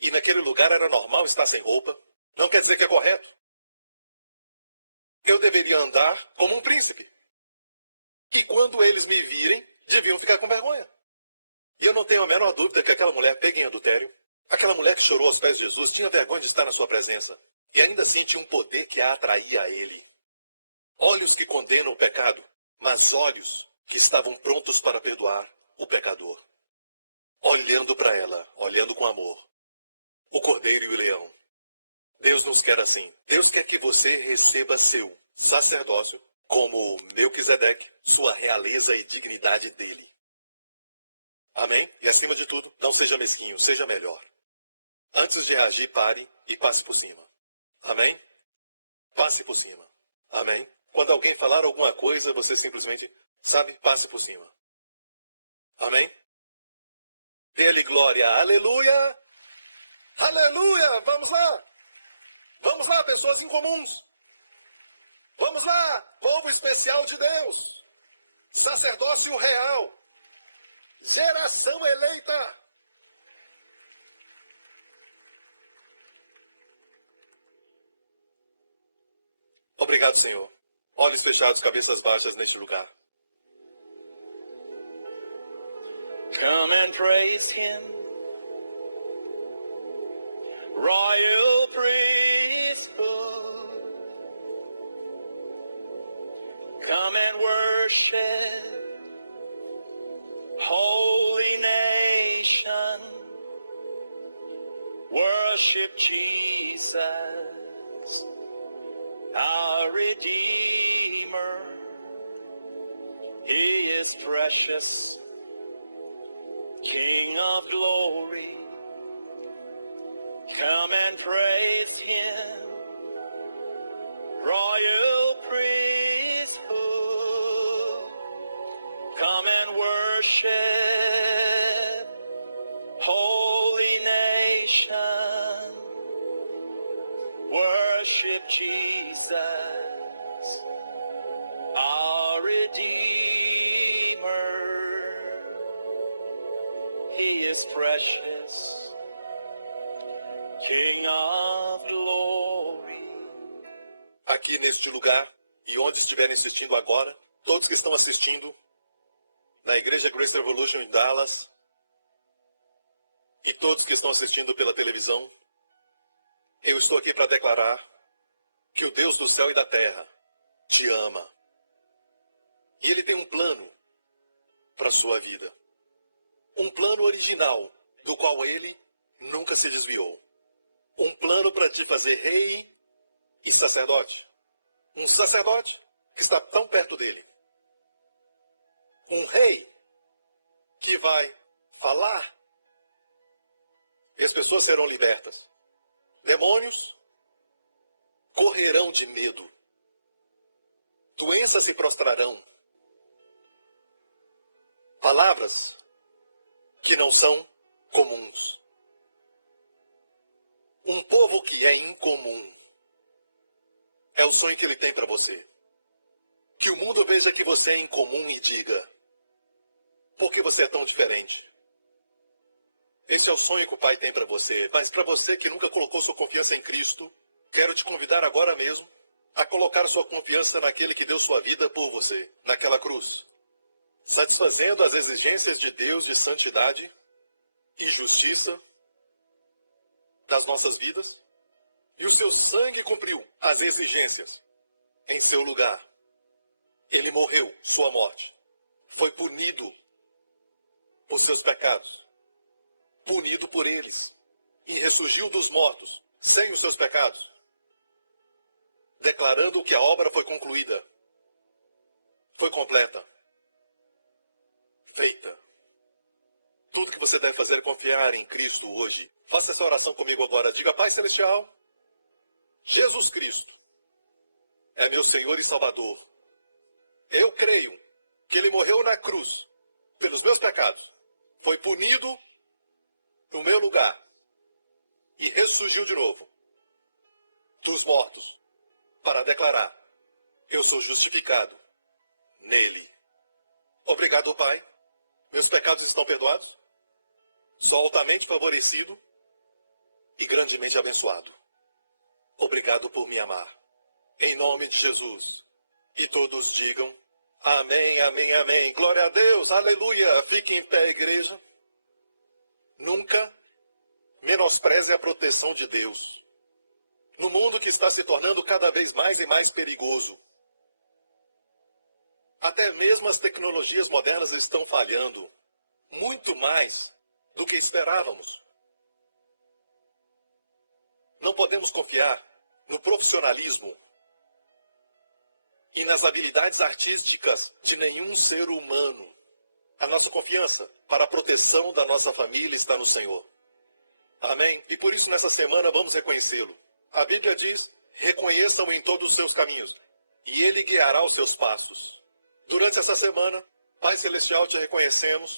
E naquele lugar era normal estar sem roupa. Não quer dizer que é correto. Eu deveria andar como um príncipe. E quando eles me virem, deviam ficar com vergonha. E eu não tenho a menor dúvida que aquela mulher pega em adultério, aquela mulher que chorou aos pés de Jesus, tinha vergonha de estar na sua presença. E ainda assim tinha um poder que a atraía a ele. Olhos que condenam o pecado, mas olhos que estavam prontos para perdoar o pecador. Olhando para ela, olhando com amor. O cordeiro e o leão. Deus nos quer assim. Deus quer que você receba seu sacerdócio como Melquisedeque, sua realeza e dignidade dele. Amém? E acima de tudo, não seja mesquinho, seja melhor. Antes de reagir, pare e passe por cima. Amém? Passe por cima. Amém? Quando alguém falar alguma coisa, você simplesmente, passe por cima. Amém? Dê-lhe glória. Aleluia! Aleluia! Vamos lá! Vamos lá, pessoas incomuns! Vamos lá, povo especial de Deus! Sacerdócio real! Geração eleita! Obrigado, Senhor. Olhos fechados, cabeças baixas neste lugar. Come and praise Him, royal priesthood. Come and worship, holy nation. Worship Jesus, our Redeemer. He is precious, King of glory. Come and praise Him, royal priesthood. Come and worship, holy nation. Worship Jesus, our Redeemer. He is precious, King of glory. Aqui neste lugar, e onde estiverem assistindo agora, todos que estão assistindo na Igreja Grace Revolution em Dallas, e todos que estão assistindo pela televisão, eu estou aqui para declarar que o Deus do céu e da terra te ama. E Ele tem um plano para a sua vida. Um plano original, do qual Ele nunca se desviou. Um plano para te fazer rei e sacerdote. Um sacerdote que está tão perto dele. Um rei que vai falar e as pessoas serão libertas. Demônios correrão de medo. Doenças se prostrarão. Palavras que não são comuns. Um povo que é incomum. É o sonho que Ele tem para você. Que o mundo veja que você é incomum e diga: por que você é tão diferente? Esse é o sonho que o Pai tem para você. Mas para você que nunca colocou sua confiança em Cristo, quero te convidar agora mesmo a colocar sua confiança naquele que deu sua vida por você, naquela cruz. Satisfazendo as exigências de Deus de santidade e justiça das nossas vidas. E o seu sangue cumpriu as exigências em seu lugar. Ele morreu sua morte. Foi punido por seus pecados. Punido por eles. E ressurgiu dos mortos, sem os seus pecados. Declarando que a obra foi concluída. Foi completa. Feita. Tudo que você deve fazer é confiar em Cristo hoje. Faça essa oração comigo agora. Diga: Pai Celestial, Jesus Cristo é meu Senhor e Salvador. Eu creio que ele morreu na cruz pelos meus pecados, foi punido no meu lugar e ressurgiu de novo dos mortos para declarar: eu sou justificado nele. Obrigado, Pai. Meus pecados estão perdoados. Sou altamente favorecido e grandemente abençoado. Obrigado por me amar. Em nome de Jesus. E todos digam amém, amém, amém. Glória a Deus, aleluia. Fique em pé, igreja. Nunca menospreze a proteção de Deus. No mundo que está se tornando cada vez mais e mais perigoso. Até mesmo as tecnologias modernas estão falhando. Muito mais do que esperávamos. Não podemos confiar no profissionalismo e nas habilidades artísticas de nenhum ser humano. A nossa confiança para a proteção da nossa família está no Senhor. Amém? E por isso nessa semana vamos reconhecê-lo. A Bíblia diz: reconheçam em todos os seus caminhos, e Ele guiará os seus passos. Durante essa semana, Pai Celestial, te reconhecemos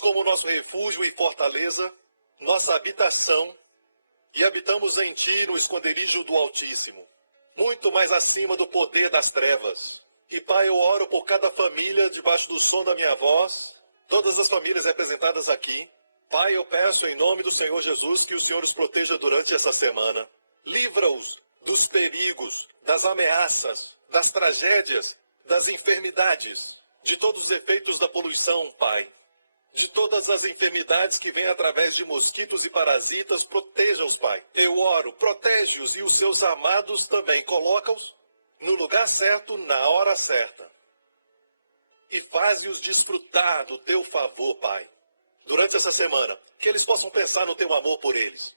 como nosso refúgio e fortaleza, nossa habitação, e habitamos em Ti no esconderijo do Altíssimo, muito mais acima do poder das trevas. E Pai, eu oro por cada família debaixo do som da minha voz, todas as famílias representadas aqui. Pai, eu peço em nome do Senhor Jesus que o Senhor os proteja durante essa semana. Livra-os dos perigos, das ameaças, das tragédias, das enfermidades, de todos os efeitos da poluição, Pai. De todas as enfermidades que vêm através de mosquitos e parasitas, proteja-os, Pai. Eu oro, protege-os e os seus amados também. Coloca-os no lugar certo, na hora certa. E faze-os desfrutar do Teu favor, Pai. Durante essa semana, que eles possam pensar no Teu amor por eles.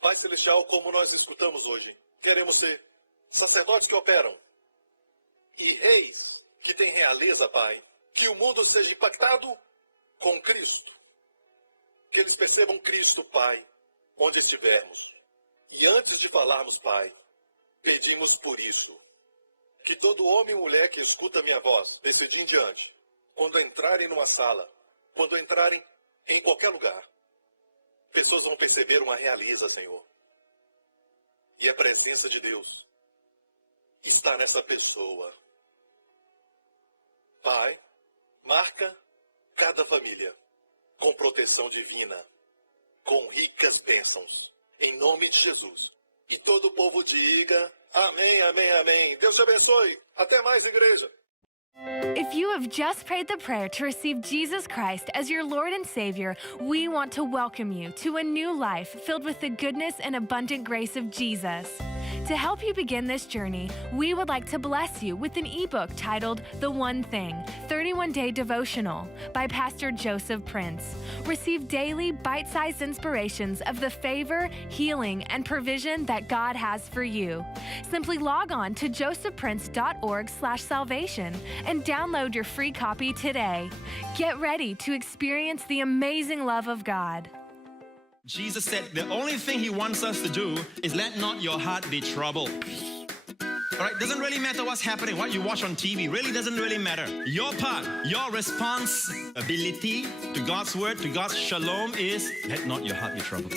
Pai Celestial, como nós escutamos hoje, queremos ser sacerdotes que operam e reis que têm realeza, Pai. Que o mundo seja impactado com Cristo. Que eles percebam Cristo, Pai, onde estivermos. E antes de falarmos, Pai, pedimos por isso. Que todo homem e mulher que escuta minha voz, desse dia em diante, quando entrarem numa sala, quando entrarem em qualquer lugar, pessoas vão perceber uma realeza, Senhor. E a presença de Deus está nessa pessoa. Pai, marca cada família com proteção divina, com ricas bênçãos, em nome de Jesus. E todo o povo diga amém, amém, amém. Deus te abençoe. Até mais, igreja. If you have just prayed the prayer to receive Jesus Christ as your Lord and Savior, we want to welcome you to a new life filled with the goodness and abundant grace of Jesus. To help you begin this journey, we would like to bless you with an ebook titled The One Thing, 31-Day Devotional by Pastor Joseph Prince. Receive daily bite-sized inspirations of the favor, healing, and provision that God has for you. Simply log on to josephprince.org/salvation and download your free copy today. Get ready to experience the amazing love of God. Jesus said the only thing He wants us to do is let not your heart be troubled. All right, doesn't really matter what's happening, what you watch on TV, really doesn't really matter. Your part, your responsibility to God's word, to God's shalom is let not your heart be troubled.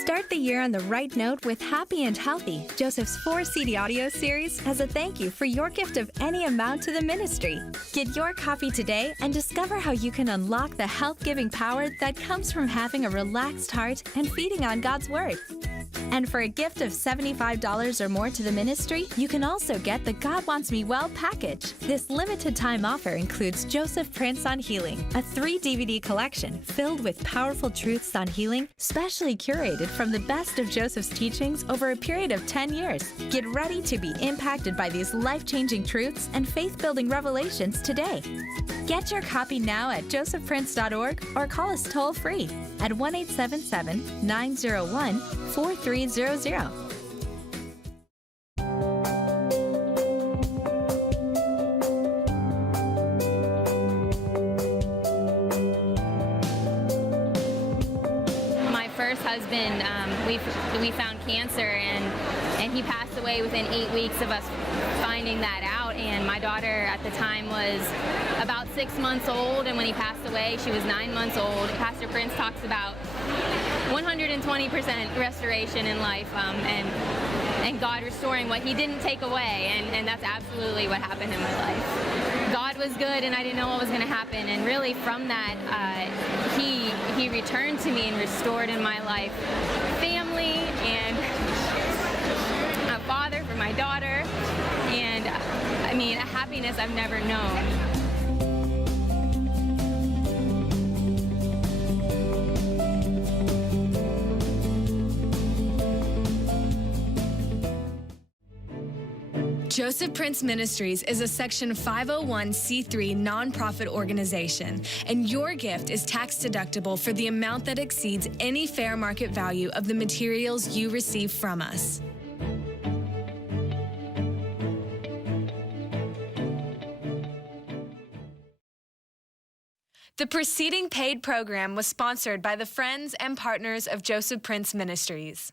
Start the year on the right note with Happy and Healthy, Joseph's 4-CD audio series, as a thank you for your gift of any amount to the ministry. Get your copy today and discover how you can unlock the health-giving power that comes from having a relaxed heart and feeding on God's Word. And for a gift of $75 or more to the ministry, you can also get the God Wants Me Well package. This limited-time offer includes Joseph Prince on Healing, a 3-DVD collection filled with powerful truths on healing, specially curated from the best of Joseph's teachings over a period of 10 years. Get ready to be impacted by these life-changing truths and faith-building revelations today. Get your copy now at josephprince.org or call us toll-free at 1-877-901-4300. My first husband, we found cancer, and he passed away within 8 weeks of us finding that out. And and my daughter at the time was about 6 months old, and when he passed away, she was 9 months old. Pastor Prince talks about 120% restoration in life, and God restoring what he didn't take away, and that's absolutely what happened in my life. God was good, and I didn't know what was going to happen, and really from that, he returned to me and restored in my life family and a father for my daughter, and I mean, a happiness I've never known. Joseph Prince Ministries is a Section 501c3 nonprofit organization, and your gift is tax deductible for the amount that exceeds any fair market value of the materials you receive from us. The preceding paid program was sponsored by the friends and partners of Joseph Prince Ministries.